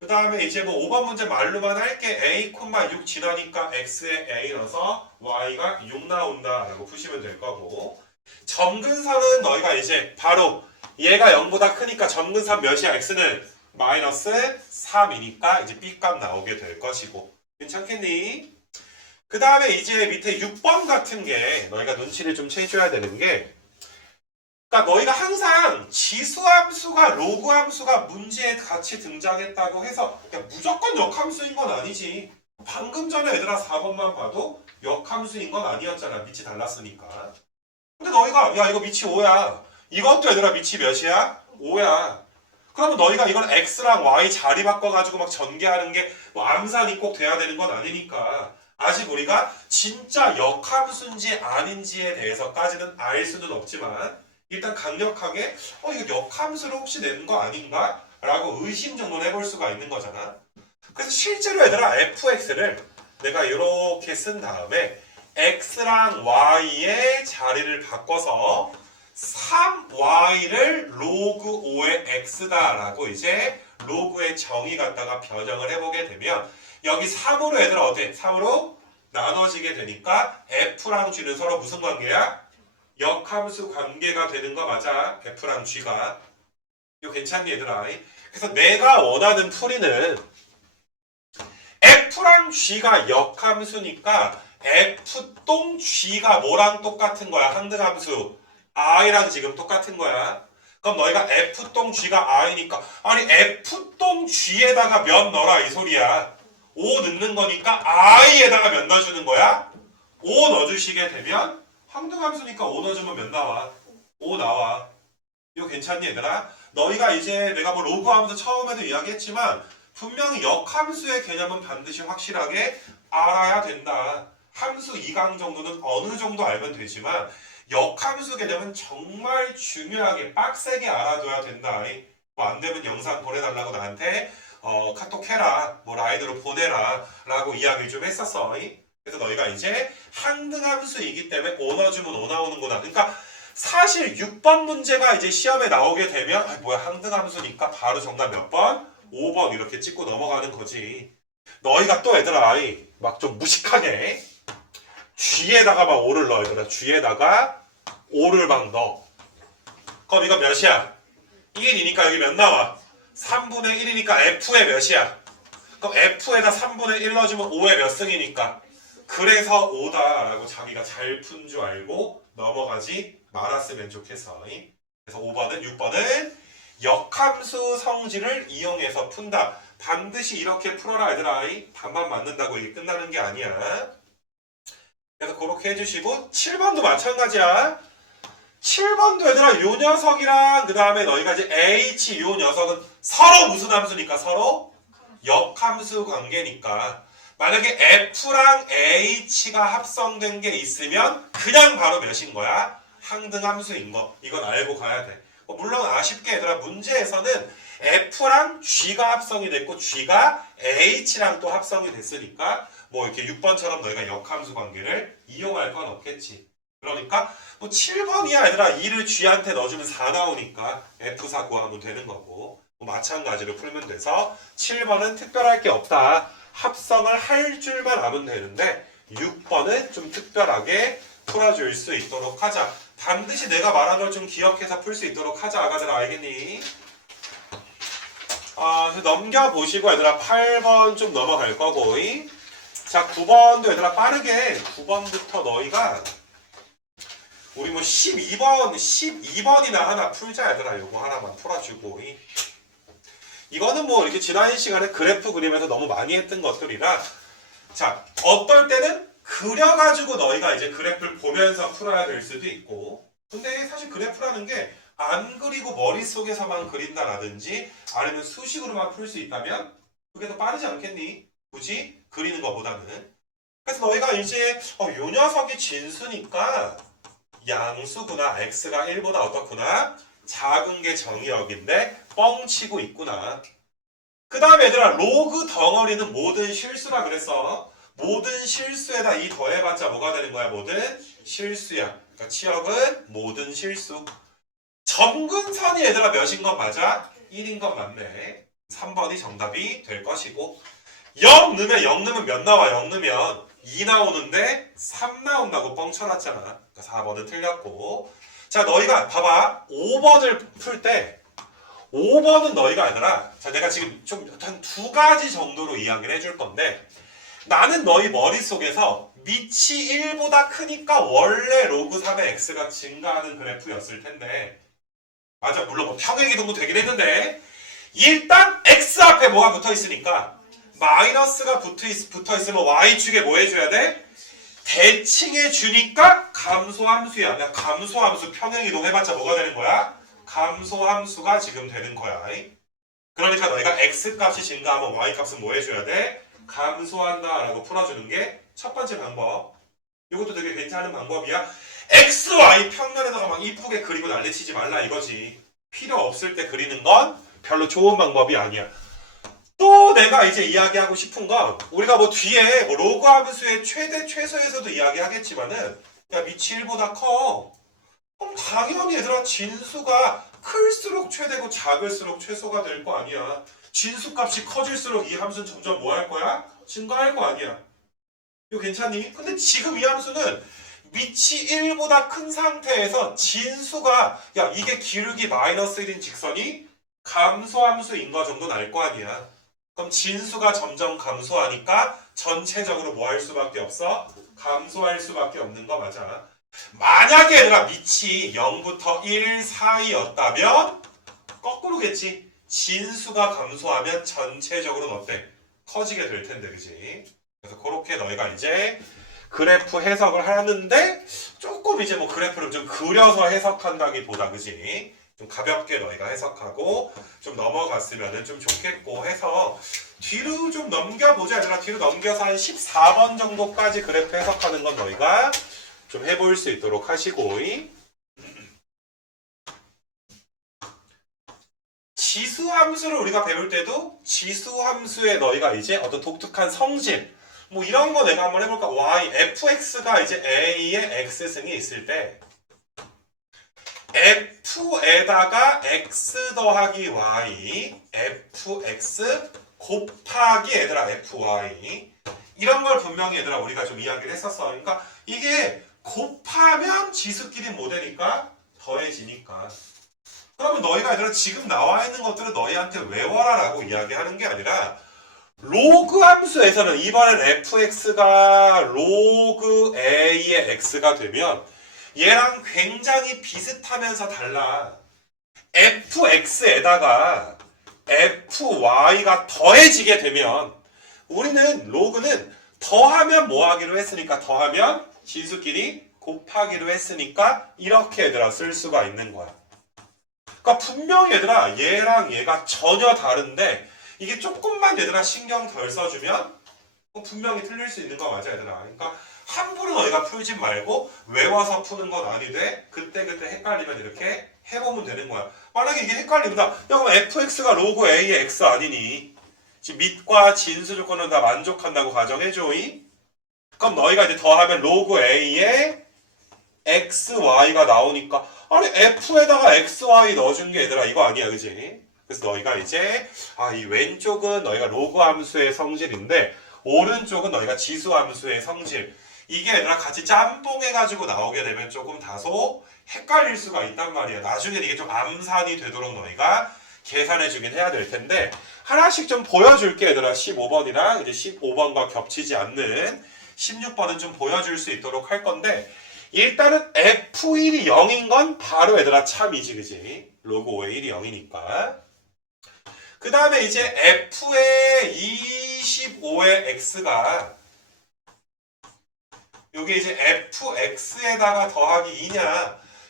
그 다음에 이제 뭐 5번 문제 말로만 할게. A, 6 지나니까 X에 A 넣어서 Y가 6 나온다 라고 푸시면 될 거고 점근선은 너희가 이제 바로 얘가 0보다 크니까 점근선 몇이야? X는 마이너스 3이니까 이제 B값 나오게 될 것이고 괜찮겠니? 그 다음에 이제 밑에 6번 같은 게 너희가 눈치를 좀 채줘야 되는 게, 그러니까 너희가 항상 지수함수가 로그함수가 문제에 같이 등장했다고 해서 무조건 역함수인 건 아니지. 방금 전에 얘들아 4번만 봐도 역함수인 건 아니었잖아. 밑이 달랐으니까. 근데 너희가 야 이거 밑이 5야. 이것도 얘들아 밑이 몇이야? 5야. 그러면 너희가 이걸 x랑 y 자리 바꿔가지고 막 전개하는 게 뭐 암산이 꼭 돼야 되는 건 아니니까 아직 우리가 진짜 역함수인지 아닌지에 대해서까지는 알 수는 없지만 일단 강력하게 이거 역함수로 혹시 낸 거 아닌가? 라고 의심 정도는 해볼 수가 있는 거잖아. 그래서 실제로 얘들아 fx를 내가 이렇게 쓴 다음에 x랑 y의 자리를 바꿔서 3y를 로그 5의 x다라고 이제 로그의 정의 갖다가 변형을 해보게 되면 여기 3으로 얘들아 어때? 3으로 나눠지게 되니까 f랑 g는 서로 무슨 관계야? 역함수 관계가 되는 거 맞아? f랑 g가. 이거 괜찮니 얘들아? 그래서 내가 원하는 풀이는 f랑 g가 역함수니까 f g가 뭐랑 똑같은 거야? 항등함수 i랑 지금 똑같은 거야. 그럼 너희가 f g가 i니까 아니 f g에다가 몇 넣어라 이 소리야. 5 넣는 거니까 i에다가 몇 넣어주는 거야? 5 넣어주시게 되면 항등함수니까 5 넣어주면 몇 나와? 5 나와. 이거 괜찮니 얘들아? 너희가 이제 내가 뭐 로그하면서 처음에도 이야기했지만 분명히 역함수의 개념은 반드시 확실하게 알아야 된다. 함수 2강 정도는 어느 정도 알면 되지만 역함수 개념은 정말 중요하게 빡세게 알아둬야 된다. 뭐 안 되면 영상 보내달라고 나한테 카톡 해라, 뭐 라인으로 보내라 라고 이야기를 좀 했었어. 그래서 너희가 이제 항등함수이기 때문에 5 넣어주면 5 나오는구나. 그러니까 사실 6번 문제가 이제 시험에 나오게 되면 뭐야 항등함수니까 바로 정답 몇 번? 5번 이렇게 찍고 넘어가는 거지. 너희가 또 얘들아 막 좀 무식하게 G에다가 막 5를 넣어 얘들아. G에다가 5를 막 넣어. 그럼 이거 몇이야? 1이니까 여기 몇 나와? 3분의 1이니까 F에 몇이야? 그럼 F에다 3분의 1 넣어주면 5에 몇 승이니까 그래서 5다 라고 자기가 잘 푼 줄 알고 넘어가지 말았으면 좋겠어. 그래서 5번은 6번은 역함수 성질을 이용해서 푼다. 반드시 이렇게 풀어라 얘들아. 답만 맞는다고 이게 끝나는 게 아니야. 그래서 그렇게 해주시고 7번도 마찬가지야. 7번도 얘들아 요 녀석이랑 그 다음에 너희가 이제 h 요 녀석은 서로 무슨 함수니까 서로 역함수 관계니까 만약에 f랑 h가 합성된 게 있으면 그냥 바로 몇인 거야? 항등함수인 거. 이건 알고 가야 돼. 물론 아쉽게 얘들아 문제에서는 f랑 g가 합성이 됐고 g가 h랑 또 합성이 됐으니까 뭐 이렇게 6번처럼 너희가 역함수 관계를 이용할 건 없겠지. 그러니까 뭐 7번이야 얘들아 2를 g한테 넣어주면 4 나오니까 f4 구하면 되는 거고 뭐 마찬가지로 풀면 돼서 7번은 특별할 게 없다. 합성을 할 줄만 알면 되는데 6번은 좀 특별하게 풀어줄 수 있도록 하자. 반드시 내가 말한 걸 좀 기억해서 풀 수 있도록 하자. 아가들아 알겠니? 넘겨보시고 얘들아 8번 좀 넘어갈 거고 자 9번도 얘들아 빠르게 9번부터 너희가 우리 뭐 12번이나 하나 풀자 얘들아. 요거 하나만 풀어주고 이거는 뭐 이렇게 지난 시간에 그래프 그리면서 너무 많이 했던 것들이라 자 어떨 때는 그려가지고 너희가 이제 그래프를 보면서 풀어야 될 수도 있고 근데 사실 그래프라는 게 안 그리고 머릿속에서만 그린다라든지 아니면 수식으로만 풀 수 있다면 그게 더 빠르지 않겠니? 굳이 그리는 것보다는. 그래서 너희가 이제 요 녀석이 진수니까 양수구나. x가 1보다 어떻구나? 작은 게 정의역인데 뻥치고 있구나. 그 다음에 얘들아 로그 덩어리는 모든 실수라 그랬어. 모든 실수에다 이 더해봤자 뭐가 되는 거야? 모든 실수야. 그러니까 치역은 모든 실수. 점근선이 얘들아 몇인 건 맞아? 1인 건 맞네. 3번이 정답이 될 것이고 0 넣으면 몇 나와? 0 넣으면 2 나오는데 3 나온다고 뻥쳐놨잖아. 그러니까 4번은 틀렸고 자 너희가 봐봐 5번을 풀 때 5번은 너희가 얘들아 자 내가 지금 좀 한 2가지 정도로 이야기를 해줄 건데 나는 너희 머릿속에서 밑이 1보다 크니까 원래 로그 3의 x가 증가하는 그래프였을 텐데 맞아 물론 뭐 평행이동도 되긴 했는데 일단 x 앞에 뭐가 붙어 있으니까 마이너스가 붙어 있으면 y축에 뭐 해줘야 돼? 대칭해 주니까 감소함수야. 내가 감소함수 평행이동 해봤자 뭐가 되는 거야? 감소함수가 지금 되는 거야. 그러니까 너희가 x값이 증가하면 y값은 뭐 해줘야 돼? 감소한다 라고 풀어주는 게 첫 번째 방법. 이것도 되게 괜찮은 방법이야. x, y 평면에다가 막 이쁘게 그리고 난리치지 말라 이거지. 필요 없을 때 그리는 건 별로 좋은 방법이 아니야. 또 내가 이제 이야기하고 싶은 건 우리가 뭐 뒤에 뭐 로그 함수의 최대 최소에서도 이야기하겠지만은 야 밑이 1보다 커. 그럼 당연히 얘들아 진수가 클수록 최대고 작을수록 최소가 될 거 아니야. 진수값이 커질수록 이 함수는 점점 뭐 할 거야? 증가할 거 아니야. 이거 괜찮니? 근데 지금 이 함수는 밑이 1보다 큰 상태에서 진수가 야 이게 기울기 마이너스 1인 직선이 감소함수인 거 정도는 알 거 아니야. 그럼 진수가 점점 감소하니까 전체적으로 뭐 할 수밖에 없어? 감소할 수밖에 없는 거 맞아. 만약에 얘들아 밑이 0부터 1 사이였다면 거꾸로겠지. 진수가 감소하면 전체적으로는 어때? 커지게 될 텐데 그지? 그래서 그렇게 너희가 이제 그래프 해석을 하는데 조금 이제 뭐 그래프를 좀 그려서 해석한다기보다 그지? 좀 가볍게 너희가 해석하고 좀 넘어갔으면 좀 좋겠고 해서 뒤로 좀 넘겨보자. 얘들아 뒤로 넘겨서 한 14번 정도까지 그래프 해석하는 건 너희가 좀 해볼 수 있도록 하시고 지수함수를 우리가 배울 때도 지수함수에 너희가 이제 어떤 독특한 성질 뭐 이런 거 내가 한번 해볼까? y, fx가 이제 a의 x승이 있을 때 f에다가 x 더하기 y, fx 곱하기 얘들아 fy 이런 걸 분명히 얘들아 우리가 좀 이야기를 했었어. 그러니까 이게 곱하면 지수끼리 뭐 되니까 더해지니까. 그러면 너희가 얘들아 지금 나와 있는 것들을 너희한테 외워라 라고 이야기하는 게 아니라 로그 함수에서는 이번엔 fx가 로그 a의 x가 되면 얘랑 굉장히 비슷하면서 달라. fx에다가 fy가 더해지게 되면 우리는 로그는 더하면 뭐 하기로 했으니까 더하면 진수끼리 곱하기로 했으니까 이렇게 얘들아 쓸 수가 있는 거야. 그러니까 분명히 얘들아 얘랑 얘가 전혀 다른데 이게 조금만 얘들아 신경 덜 써주면 분명히 틀릴 수 있는 거 맞아 얘들아. 그러니까 함부로 너희가 풀지 말고 외워서 푸는 건 아니되 그때그때 헷갈리면 이렇게 해보면 되는 거야. 만약에 이게 헷갈린다. 야 그럼 fx가 로그 a의 x 아니니? 지금 밑과 진수 조건은 다 만족한다고 가정해줘. 그럼 너희가 이제 더하면 로그 a의 xy가 나오니까 아니 f에다가 xy 넣어준 게 얘들아 이거 아니야 그지? 그래서 너희가 이제 이 왼쪽은 너희가 로그 함수의 성질인데 오른쪽은 너희가 지수 함수의 성질 이게 얘들아 같이 짬뽕해가지고 나오게 되면 조금 다소 헷갈릴 수가 있단 말이야. 나중에 이게 좀 암산이 되도록 너희가 계산해주긴 해야 될 텐데 하나씩 좀 보여줄게 얘들아. 15번이랑 이제 15번과 겹치지 않는 16번은 좀 보여줄 수 있도록 할 건데 일단은 F1이 0인 건 바로 얘들아 참이지 그지? 로그 5의 1이 0이니까 그 다음에 이제 F의 25의 X가 요게 이제 fx에다가 더하기 2냐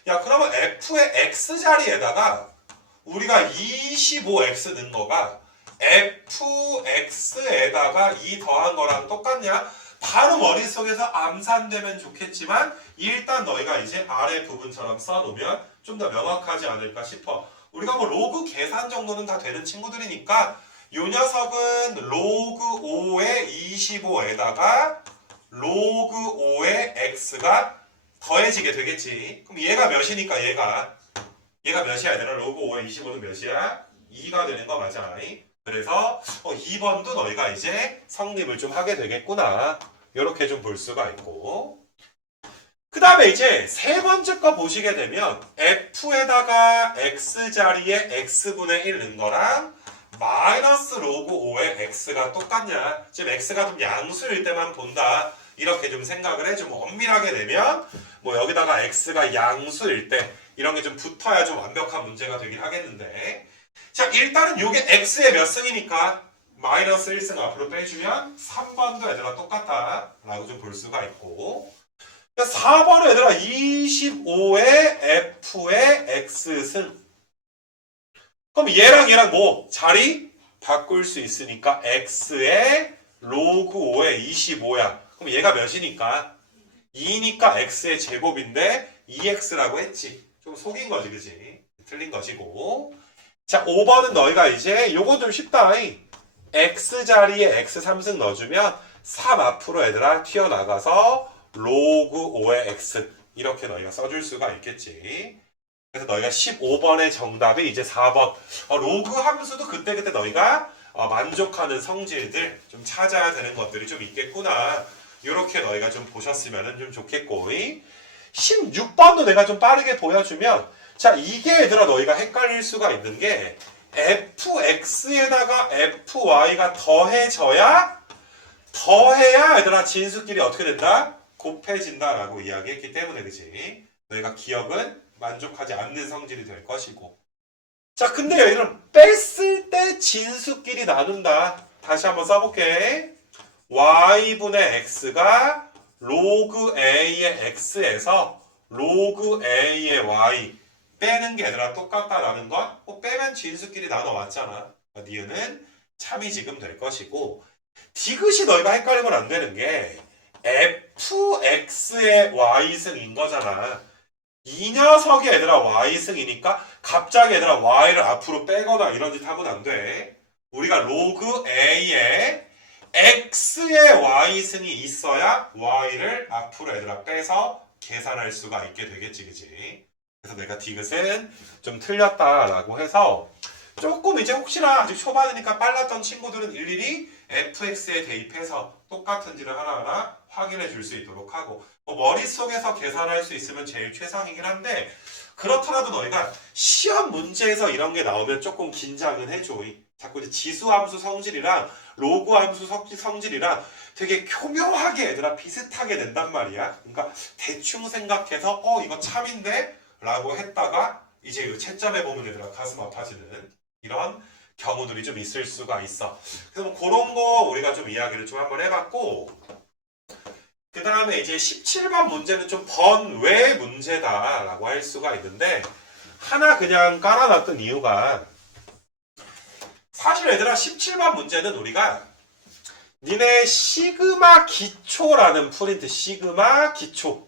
야 그러면 f의 x자리에다가 우리가 25x 넣은 거가 fx에다가 2 더한 거랑 똑같냐? 바로 머릿속에서 암산되면 좋겠지만 일단 너희가 이제 아래 부분처럼 써놓으면 좀 더 명확하지 않을까 싶어. 우리가 뭐 로그 계산 정도는 다 되는 친구들이니까 요 녀석은 로그 5의 25에다가 로그 5의 x가 더해지게 되겠지. 그럼 얘가 몇이니까 얘가 몇이야 얘들아? 로그 5의 25는 몇이야? 2가 되는 거 맞아. 그래서 2번도 너희가 이제 성립을 좀 하게 되겠구나. 이렇게 좀 볼 수가 있고 그 다음에 이제 세 번째 거 보시게 되면 f에다가 x자리에 x분의 1 넣은 거랑 마이너스 로그 5의 x가 똑같냐? 지금 x가 좀 양수일 때만 본다. 이렇게 좀 생각을 해. 좀 엄밀하게 내면 뭐 여기다가 x가 양수일 때 이런 게 좀 붙어야 좀 완벽한 문제가 되긴 하겠는데, 자 일단은 요게 x의 몇 승이니까 마이너스 1승 앞으로 빼주면 3번도 얘들아 똑같다 라고 좀 볼 수가 있고, 4번은 얘들아 25의 f의 x승. 그럼 얘랑 뭐 자리 바꿀 수 있으니까 x의 로그 5의 25야. 그럼 얘가 몇이니까? 2니까 x의 제곱인데 2x라고 했지. 좀 속인 거지, 그지? 틀린 것이고. 자, 5번은 너희가 이제 요건 좀 쉽다. x 자리에 x 3승 넣어주면 3 앞으로 얘들아 튀어나가서 로그 5의 x 이렇게 너희가 써줄 수가 있겠지. 그래서 너희가 15번의 정답이 이제 4번. 로그 함수도 그때그때 너희가 만족하는 성질들 좀 찾아야 되는 것들이 좀 있겠구나. 이렇게 너희가 좀 보셨으면 좀 좋겠고. 16번도 내가 좀 빠르게 보여주면, 자 이게 얘들아 너희가 헷갈릴 수가 있는 게 fx에다가 fy가 더해야 얘들아 진수끼리 어떻게 된다? 곱해진다라고 이야기했기 때문에, 그치? 너희가 기억은 만족하지 않는 성질이 될 것이고. 자 근데 얘들은 뺐을 때 진수끼리 나눈다. 다시 한번 써볼게. y분의 x가 로그 a의 x에서 로그 a의 y 빼는 게 얘들아 똑같다라는 건 빼면 진수끼리 나눠 왔잖아. 니은은 참이 지금 될 것이고, 디귿이 너희가 헷갈리면 안 되는 게 fx의 y승인 거잖아. 이 녀석이 얘들아 y승이니까 갑자기 얘들아 y를 앞으로 빼거나 이런 짓 하면 안 돼. 우리가 로그 a에 x의 y승이 있어야 y를 앞으로 얘들아 빼서 계산할 수가 있게 되겠지, 그지? 그래서 내가 디귿은 좀 틀렸다라고 해서 조금 이제 혹시나 아직 초반이니까 빨랐던 친구들은 일일이 fx에 대입해서 똑같은지를 하나하나 확인해 줄 수 있도록 하고, 머릿속에서 계산할 수 있으면 제일 최상이긴 한데, 그렇더라도 너희가 시험 문제에서 이런 게 나오면 조금 긴장은 해줘. 자꾸 이제 지수함수 성질이랑 로그함수 성질이랑 되게 교묘하게 얘들아 비슷하게 된단 말이야. 그러니까 대충 생각해서 이거 참인데? 라고 했다가 이제 채점해 보면 얘들아 가슴 아파지는 이런 경우들이 좀 있을 수가 있어. 그래서 뭐 그런 거 우리가 좀 이야기를 좀 한번 해봤고, 그 다음에 이제 17번 문제는 좀 번외 문제다라고 할 수가 있는데, 하나 그냥 깔아놨던 이유가, 사실 얘들아 17번 문제는 우리가 니네 시그마 기초라는 프린트, 시그마 기초.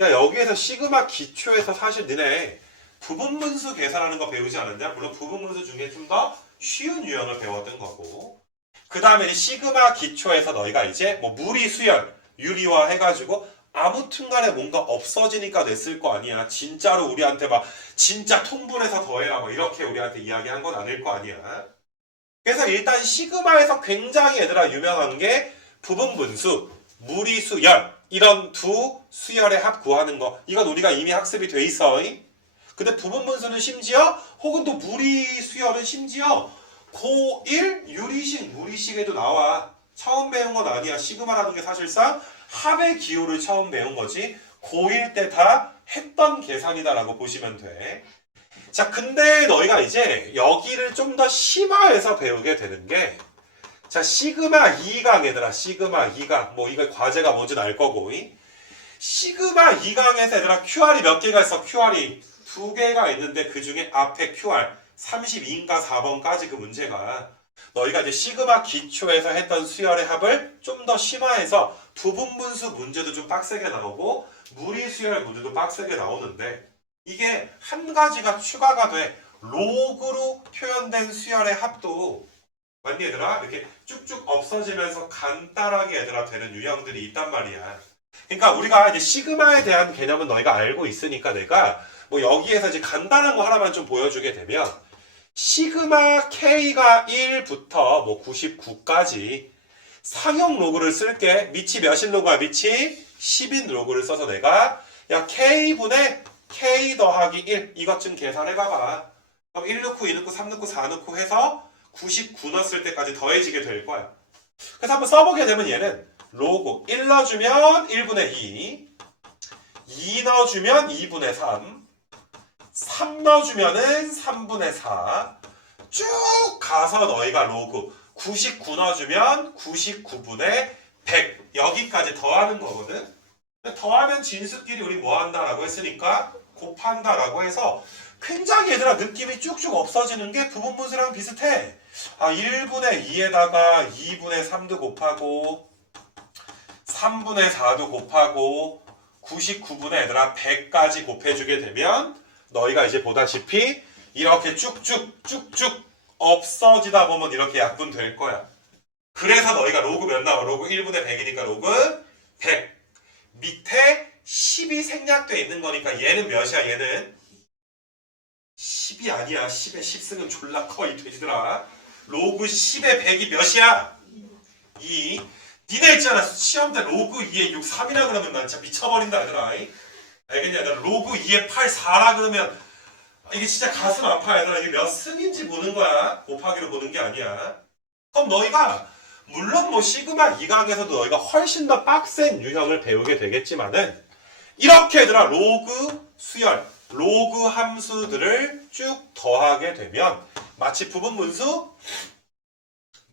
야 여기에서 시그마 기초에서 사실 니네 부분분수 계산하는 거 배우지 않았냐? 물론 부분분수 중에 좀 더 쉬운 유형을 배웠던 거고, 그 다음에 시그마 기초에서 너희가 이제 뭐 무리수열, 유리화 해가지고 아무튼 간에 뭔가 없어지니까 냈을 거 아니야. 진짜로 우리한테 막 진짜 통분해서 더해라 뭐 이렇게 우리한테 이야기한 건 아닐 거 아니야. 그래서 일단 시그마에서 굉장히 얘들아 유명한 게 부분분수, 무리수열 이런 두 수열의 합 구하는 거. 이건 우리가 이미 학습이 돼 있어. 근데 부분분수는 심지어 혹은 또 무리수열은 심지어 고1 유리식, 무리식에도 나와. 처음 배운 건 아니야. 시그마라는 게 사실상 합의 기호를 처음 배운 거지. 고1 때 다 했던 계산이다라고 보시면 돼. 자, 근데 너희가 이제 여기를 좀 더 심화해서 배우게 되는 게, 자, 시그마 2강 얘들아, 시그마 2강. 뭐 이거 과제가 뭔지는 알 거고. 시그마 2강에서 얘들아 QR이 몇 개가 있어? QR이 2개가 있는데 그 중에 앞에 QR 32인가 4번까지 그 문제가, 너희가 이제 시그마 기초에서 했던 수열의 합을 좀 더 심화해서 부분분수 문제도 좀 빡세게 나오고 무리수열 문제도 빡세게 나오는데, 이게 한 가지가 추가가 돼. 로그로 표현된 수열의 합도 맞니 얘들아? 이렇게 쭉쭉 없어지면서 간단하게 얘들아 되는 유형들이 있단 말이야. 그러니까 우리가 이제 시그마에 대한 개념은 너희가 알고 있으니까 내가 뭐 여기에서 이제 간단한 거 하나만 좀 보여주게 되면, 시그마 K가 1부터 뭐 99까지 상용 로그를 쓸게. 밑이 몇인 로그야? 밑이 10인 로그를 써서 내가 야 K분의 K 더하기 1 이것 좀 계산해봐봐. 그럼 1 넣고 2 넣고 3 넣고 4 넣고 해서 99 넣었을 때까지 더해지게 될 거야. 그래서 한번 써보게 되면 얘는 로그 1 넣어주면 1분의 2 넣어주면 2분의 3 넣어주면은 3분의 4 쭉 가서 너희가 로그 99 넣어주면 99분의 100 여기까지 더하는 거거든. 더하면 진수끼리 우리 뭐 한다라고 했으니까 곱한다라고 해서 굉장히 얘들아 느낌이 쭉쭉 없어지는 게 부분분수랑 비슷해. 1분의 2에다가 2분의 3도 곱하고 3분의 4도 곱하고 99분의 얘들아 100까지 곱해주게 되면 너희가 이제 보다시피 이렇게 쭉쭉 없어지다 보면 이렇게 약분될 거야. 그래서 너희가 로그 몇 나와? 로그 1분의 100이니까 로그 100 밑에 10이 생략되어 있는 거니까 얘는 몇이야? 얘는 10이 아니야. 10에 10 쓰면 졸라 커 이 돼지들아. 로그 10에 100이 몇이야? 2. 니네 있잖아. 시험 때 로그 2에 6, 3이라 그러면 난 진짜 미쳐버린다 얘들아. 알겠냐 얘들아. 로그 2에 8, 4라 그러면 이게 진짜 가슴 아파 얘들아. 이게 몇 승인지 보는 거야. 곱하기로 보는 게 아니야. 그럼 너희가 물론 뭐 시그마 2강에서도 너희가 훨씬 더 빡센 유형을 배우게 되겠지만은 이렇게 얘들아 로그 수열, 로그 함수들을 쭉 더하게 되면 마치 부분분수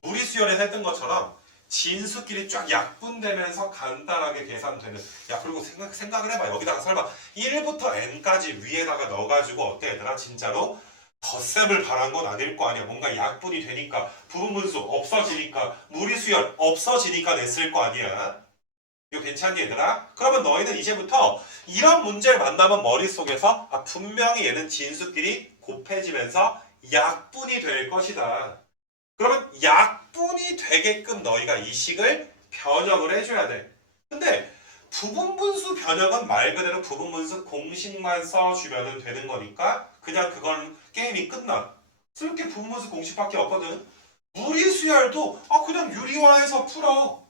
무리수열에서 했던 것처럼 진수끼리 쫙 약분되면서 간단하게 계산되는. 야 그리고 생각을 해봐. 여기다가 설마 1부터 n까지 위에다가 넣어가지고 어때 얘들아 진짜로 덧셈을 바란 건 아닐 거 아니야. 뭔가 약분이 되니까 부분분수 없어지니까 무리수열 없어지니까 냈을 거 아니야. 이거 괜찮니 얘들아? 그러면 너희는 이제부터 이런 문제를 만나면 머릿속에서 분명히 얘는 진수끼리 곱해지면서 약분이 될 것이다. 그러면 약분이 되게끔 너희가 이 식을 변형을 해줘야 돼. 근데 부분분수 변형은 말 그대로 부분분수 공식만 써주면 되는 거니까 그냥 그건 게임이 끝나. 쓸 게 부분분수 공식밖에 없거든. 무리수열도 그냥 유리화해서 풀어.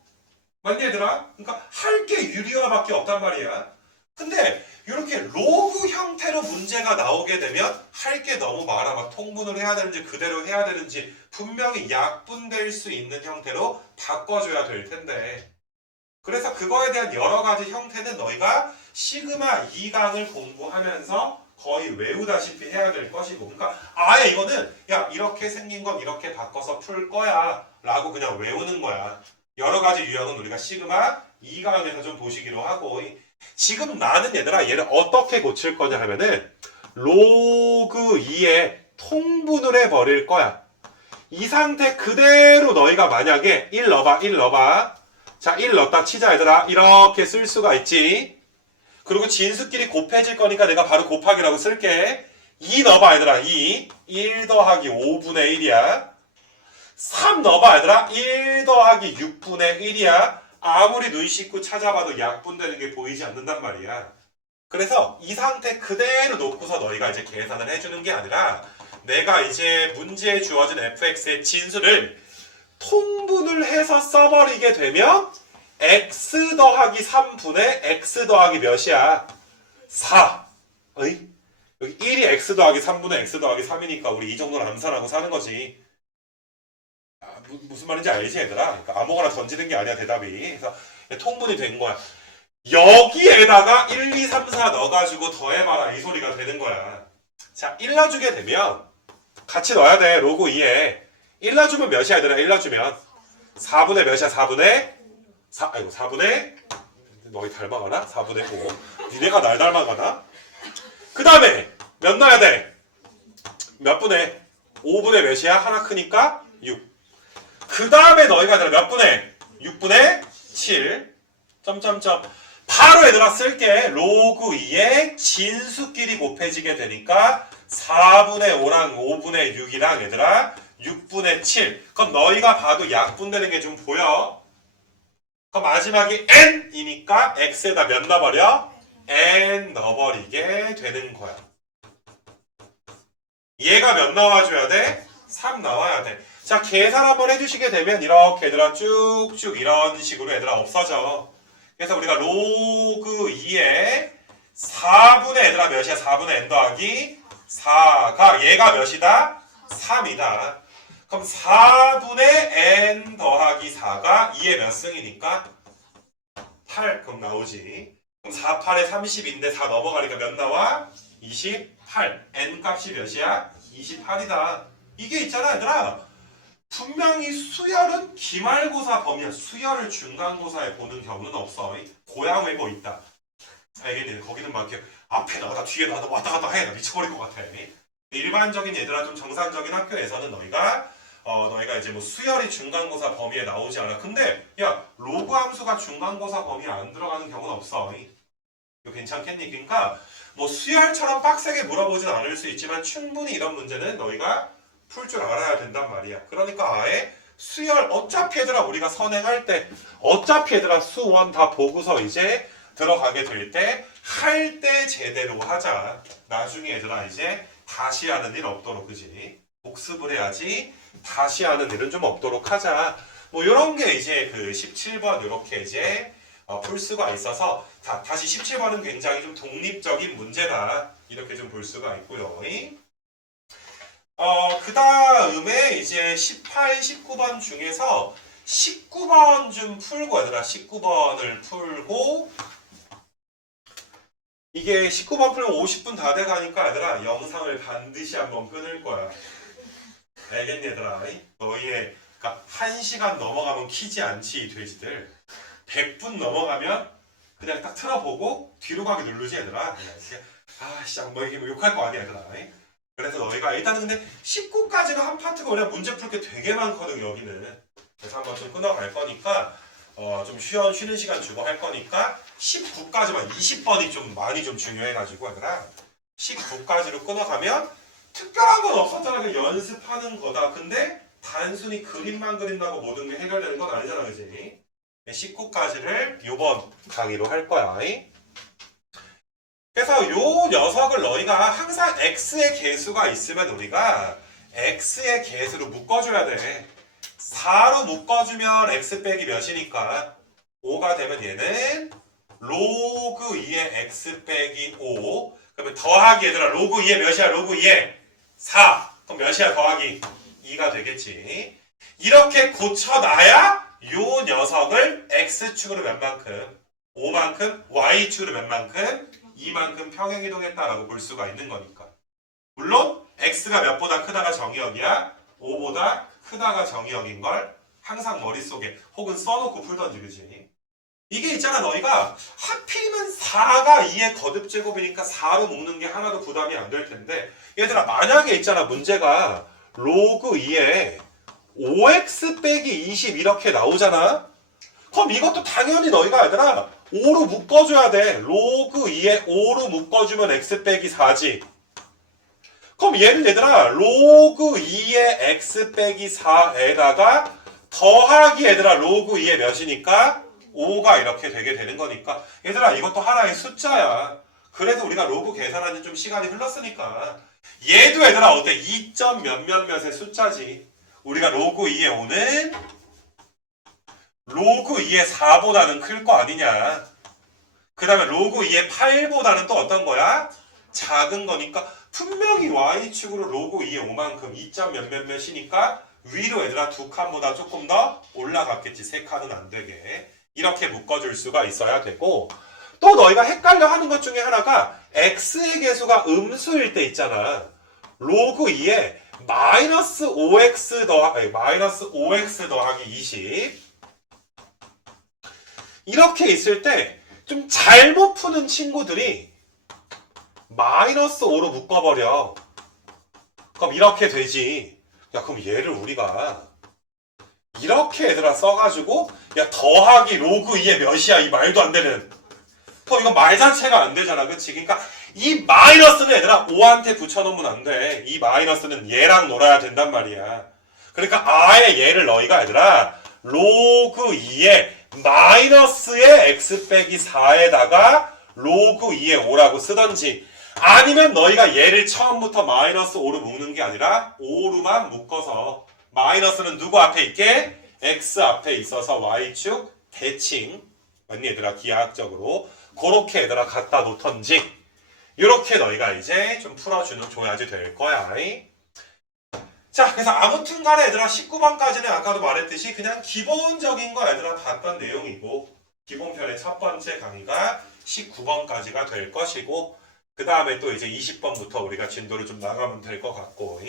맞니 얘들아? 그러니까 할 게 유리화밖에 없단 말이야. 근데 이렇게 로그 형태로 문제가 나오게 되면 할 게 너무 많아. 막 통분을 해야 되는지 그대로 해야 되는지 분명히 약분될 수 있는 형태로 바꿔줘야 될 텐데. 그래서 그거에 대한 여러 가지 형태는 너희가 시그마 2강을 공부하면서 거의 외우다시피 해야 될 것이고, 그러니까 아예 이거는 야 이렇게 생긴 건 이렇게 바꿔서 풀 거야 라고 그냥 외우는 거야. 여러 가지 유형은 우리가 시그마 2강에서 좀 보시기로 하고, 지금 나는 얘들아 얘를 어떻게 고칠 거냐 하면은 로그 2에 통분을 해버릴 거야. 이 상태 그대로 너희가 만약에 1 넣어봐. 자, 1 넣었다 치자 얘들아. 이렇게 쓸 수가 있지. 그리고 진수끼리 곱해질 거니까 내가 바로 곱하기라고 쓸게. 2 넣어봐 얘들아. 1 더하기 5분의 1이야. 3 넣어봐 얘들아. 1 더하기 6분의 1이야. 아무리 눈 씻고 찾아봐도 약분되는 게 보이지 않는단 말이야. 그래서 이 상태 그대로 놓고서 너희가 이제 계산을 해주는 게 아니라 내가 이제 문제에 주어진 fx의 진수를 통분을 해서 써버리게 되면 x 더하기 3분의 x 더하기 몇이야? 4. 어이? 여기 1이 x 더하기 3분의 x 더하기 3이니까 우리 이 정도는 암산하고 사는 거지. 무슨 말인지 알지 얘들아? 그러니까 아무거나 던지는 게 아니야 대답이. 그래서 통분이 된 거야. 여기에다가 1, 2, 3, 4 넣어가지고 더해봐라 이 소리가 되는 거야. 자, 1 넣어주게 되면 같이 넣어야 돼. 로그 2에 1 넣어주면 몇이야 얘들아? 1 넣어주면 4분의 몇이야? 4분의 너희 닮아가나? 4분의 5. 니네가 날 닮아가나? 그 다음에 몇 넣어야 돼? 몇 분의? 5분의 몇이야? 하나 크니까 6. 그 다음에 너희가 몇 분의? 6분의 7. 점점점. 바로 얘들아 쓸게. 로그 2에 진수끼리 곱해지게 되니까 4분의 5랑 5분의 6이랑 얘들아 6분의 7. 그럼 너희가 봐도 약분되는 게 좀 보여. 그럼 마지막이 n이니까 x에다 몇 넣어버려? n 넣어버리게 되는 거야. 얘가 몇 나와줘야 돼? 3 나와야 돼. 자, 계산 한번 해주시게 되면 이렇게 얘들아 쭉쭉 이런 식으로 얘들아 없어져. 그래서 우리가 로그 2에 4분의 얘들아 몇이야? 4분의 n 더하기 4가 얘가 몇이다? 3이다. 그럼 4분의 n 더하기 4가 2의 몇 승이니까? 8. 그럼 나오지. 그럼 4, 8에 30인데 4 넘어가니까 몇 나와? 28. n 값이 몇이야? 28이다. 이게 있잖아 얘들아. 분명히 수열은 기말고사 범위야. 수열을 중간고사에 보는 경우는 없어. 고양외고 있다. 알겠니? 거기는 막 이렇게 앞에 나가다 뒤에 나가다 왔다 갔다 해. 나 미쳐버릴 것 같아. 일반적인 얘들아 좀 정상적인 학교에서는 너희가 이제 뭐 수열이 중간고사 범위에 나오지 않아. 근데 야 로그 함수가 중간고사 범위에 안 들어가는 경우는 없어. 이거 괜찮겠니? 그러니까 뭐 수열처럼 빡세게 물어보진 않을 수 있지만 충분히 이런 문제는 너희가 풀 줄 알아야 된단 말이야. 그러니까 아예 수열 어차피 얘들아 우리가 선행할 때 어차피 얘들아 수원 다 보고서 이제 들어가게 될 때 할 때 제대로 하자. 나중에 얘들아 이제 다시 하는 일 없도록 그지? 복습을 해야지 다시 하는 일은 좀 없도록 하자. 뭐 이런 게 이제 그 17번 이렇게 이제 풀 수가 있어서 다시 17번은 굉장히 좀 독립적인 문제다. 이렇게 좀 볼 수가 있고요. 그 다음에 이제 18, 19번 중에서 19번 좀 풀고 얘들아 19번을 풀고 이게 19번 풀면 50분 다 돼가니까 얘들아 영상을 반드시 한번 끊을 거야. 알겠니 얘들아? 너희의 그러니까 1시간 넘어가면 키지 않지 이 돼지들. 100분 넘어가면 그냥 딱 틀어보고 뒤로 가기 누르지 얘들아. 아씨 뭐 이게 뭐 욕할 거 아니야 얘들아. 그래서 너희가 일단은 근데 19까지가 한 파트가 원래 문제 풀 게 되게 많거든 여기는. 그래서 한번 좀 끊어갈 거니까 좀 쉬는 시간 주고 할 거니까 19까지만 20번이 좀 많이 좀 중요해가지고 얘들아 19까지로 끊어가면 특별한 건 없었잖아. 그냥 연습하는 거다. 근데 단순히 그림만 그린다고 모든 게 해결되는 건 아니잖아 그지? 19까지를 요번 강의로 할 거야. 그래서 요 녀석을 너희가 항상 x의 개수가 있으면 우리가 x의 개수로 묶어줘야 돼. 4로 묶어주면 x 빼기 몇이니까 5가 되면 얘는 로그 2의 x 빼기 5. 그러면 더하기 얘들아 로그 2의 몇이야? 로그 2의 4. 그럼 몇이야? 더하기 2가 되겠지. 이렇게 고쳐놔야 요 녀석을 x축으로 몇 만큼 5만큼 y축으로 몇 만큼 2만큼 평행이동했다라고 볼 수가 있는 거니까. 물론 x가 몇보다 크다가 정의역이야. 5보다 크다가 정의역인 걸 항상 머릿속에 혹은 써놓고 풀던지 그지? 이게 있잖아 너희가 하필이면 4가 2의 거듭제곱이니까 4로 묶는 게 하나도 부담이 안 될 텐데 얘들아 만약에 있잖아 문제가 로그 2에 5x 빼기 20 이렇게 나오잖아? 그럼 이것도 당연히 너희가 얘들아 5로 묶어줘야 돼. 로그 2에 5로 묶어주면 x 빼기 4지. 그럼 얘는 얘들아 로그 2의 x 빼기 4에다가 더하기 얘들아 로그 2의 몇이니까 5가 이렇게 되게 되는 거니까 얘들아 이것도 하나의 숫자야. 그래도 우리가 로그 계산한 지 좀 시간이 흘렀으니까 얘도 얘들아 어때? 2점 몇몇몇의 숫자지. 우리가 로그 2의 5는 로그 2의 4보다는 클 거 아니냐. 그 다음에 로그 2의 8보다는 또 어떤 거야? 작은 거니까 분명히 y축으로 로그 2의 5만큼 2점 몇몇몇이니까 위로 얘들아 두 칸보다 조금 더 올라갔겠지. 세 칸은 안 되게. 이렇게 묶어줄 수가 있어야 되고 또 너희가 헷갈려 하는 것 중에 하나가 x의 개수가 음수일 때 있잖아. 로그 2에 마이너스 5x 더하기 20 이렇게 있을 때 좀 잘못 푸는 친구들이 마이너스 5로 묶어버려. 그럼 이렇게 되지. 야 그럼 얘를 우리가 이렇게 얘들아 써가지고 야 더하기 로그 2의 몇이야 이 말도 안 되는. 그럼 이거 말 자체가 안 되잖아 그치? 그러니까 이 마이너스는 얘들아 5한테 붙여놓으면 안 돼. 이 마이너스는 얘랑 놀아야 된단 말이야. 그러니까 아예 얘를 너희가 얘들아 로그 2의 마이너스의 x 빼기 4에다가 로그 2의 5라고 쓰던지 아니면 너희가 얘를 처음부터 마이너스 5로 묶는 게 아니라 5로만 묶어서 마이너스는 누구 앞에 있게? x 앞에 있어서 y축 대칭 맞니 얘들아 기하학적으로 그렇게 얘들아 갖다 놓던지 이렇게 너희가 이제 좀 풀어줘야지 될 거야. 자, 그래서 아무튼 간에 얘들아 19번까지는 아까도 말했듯이 그냥 기본적인 거 얘들아 봤던 내용이고 기본편의 첫 번째 강의가 19번까지가 될 것이고 그 다음에 또 이제 20번부터 우리가 진도를 좀 나가면 될 것 같고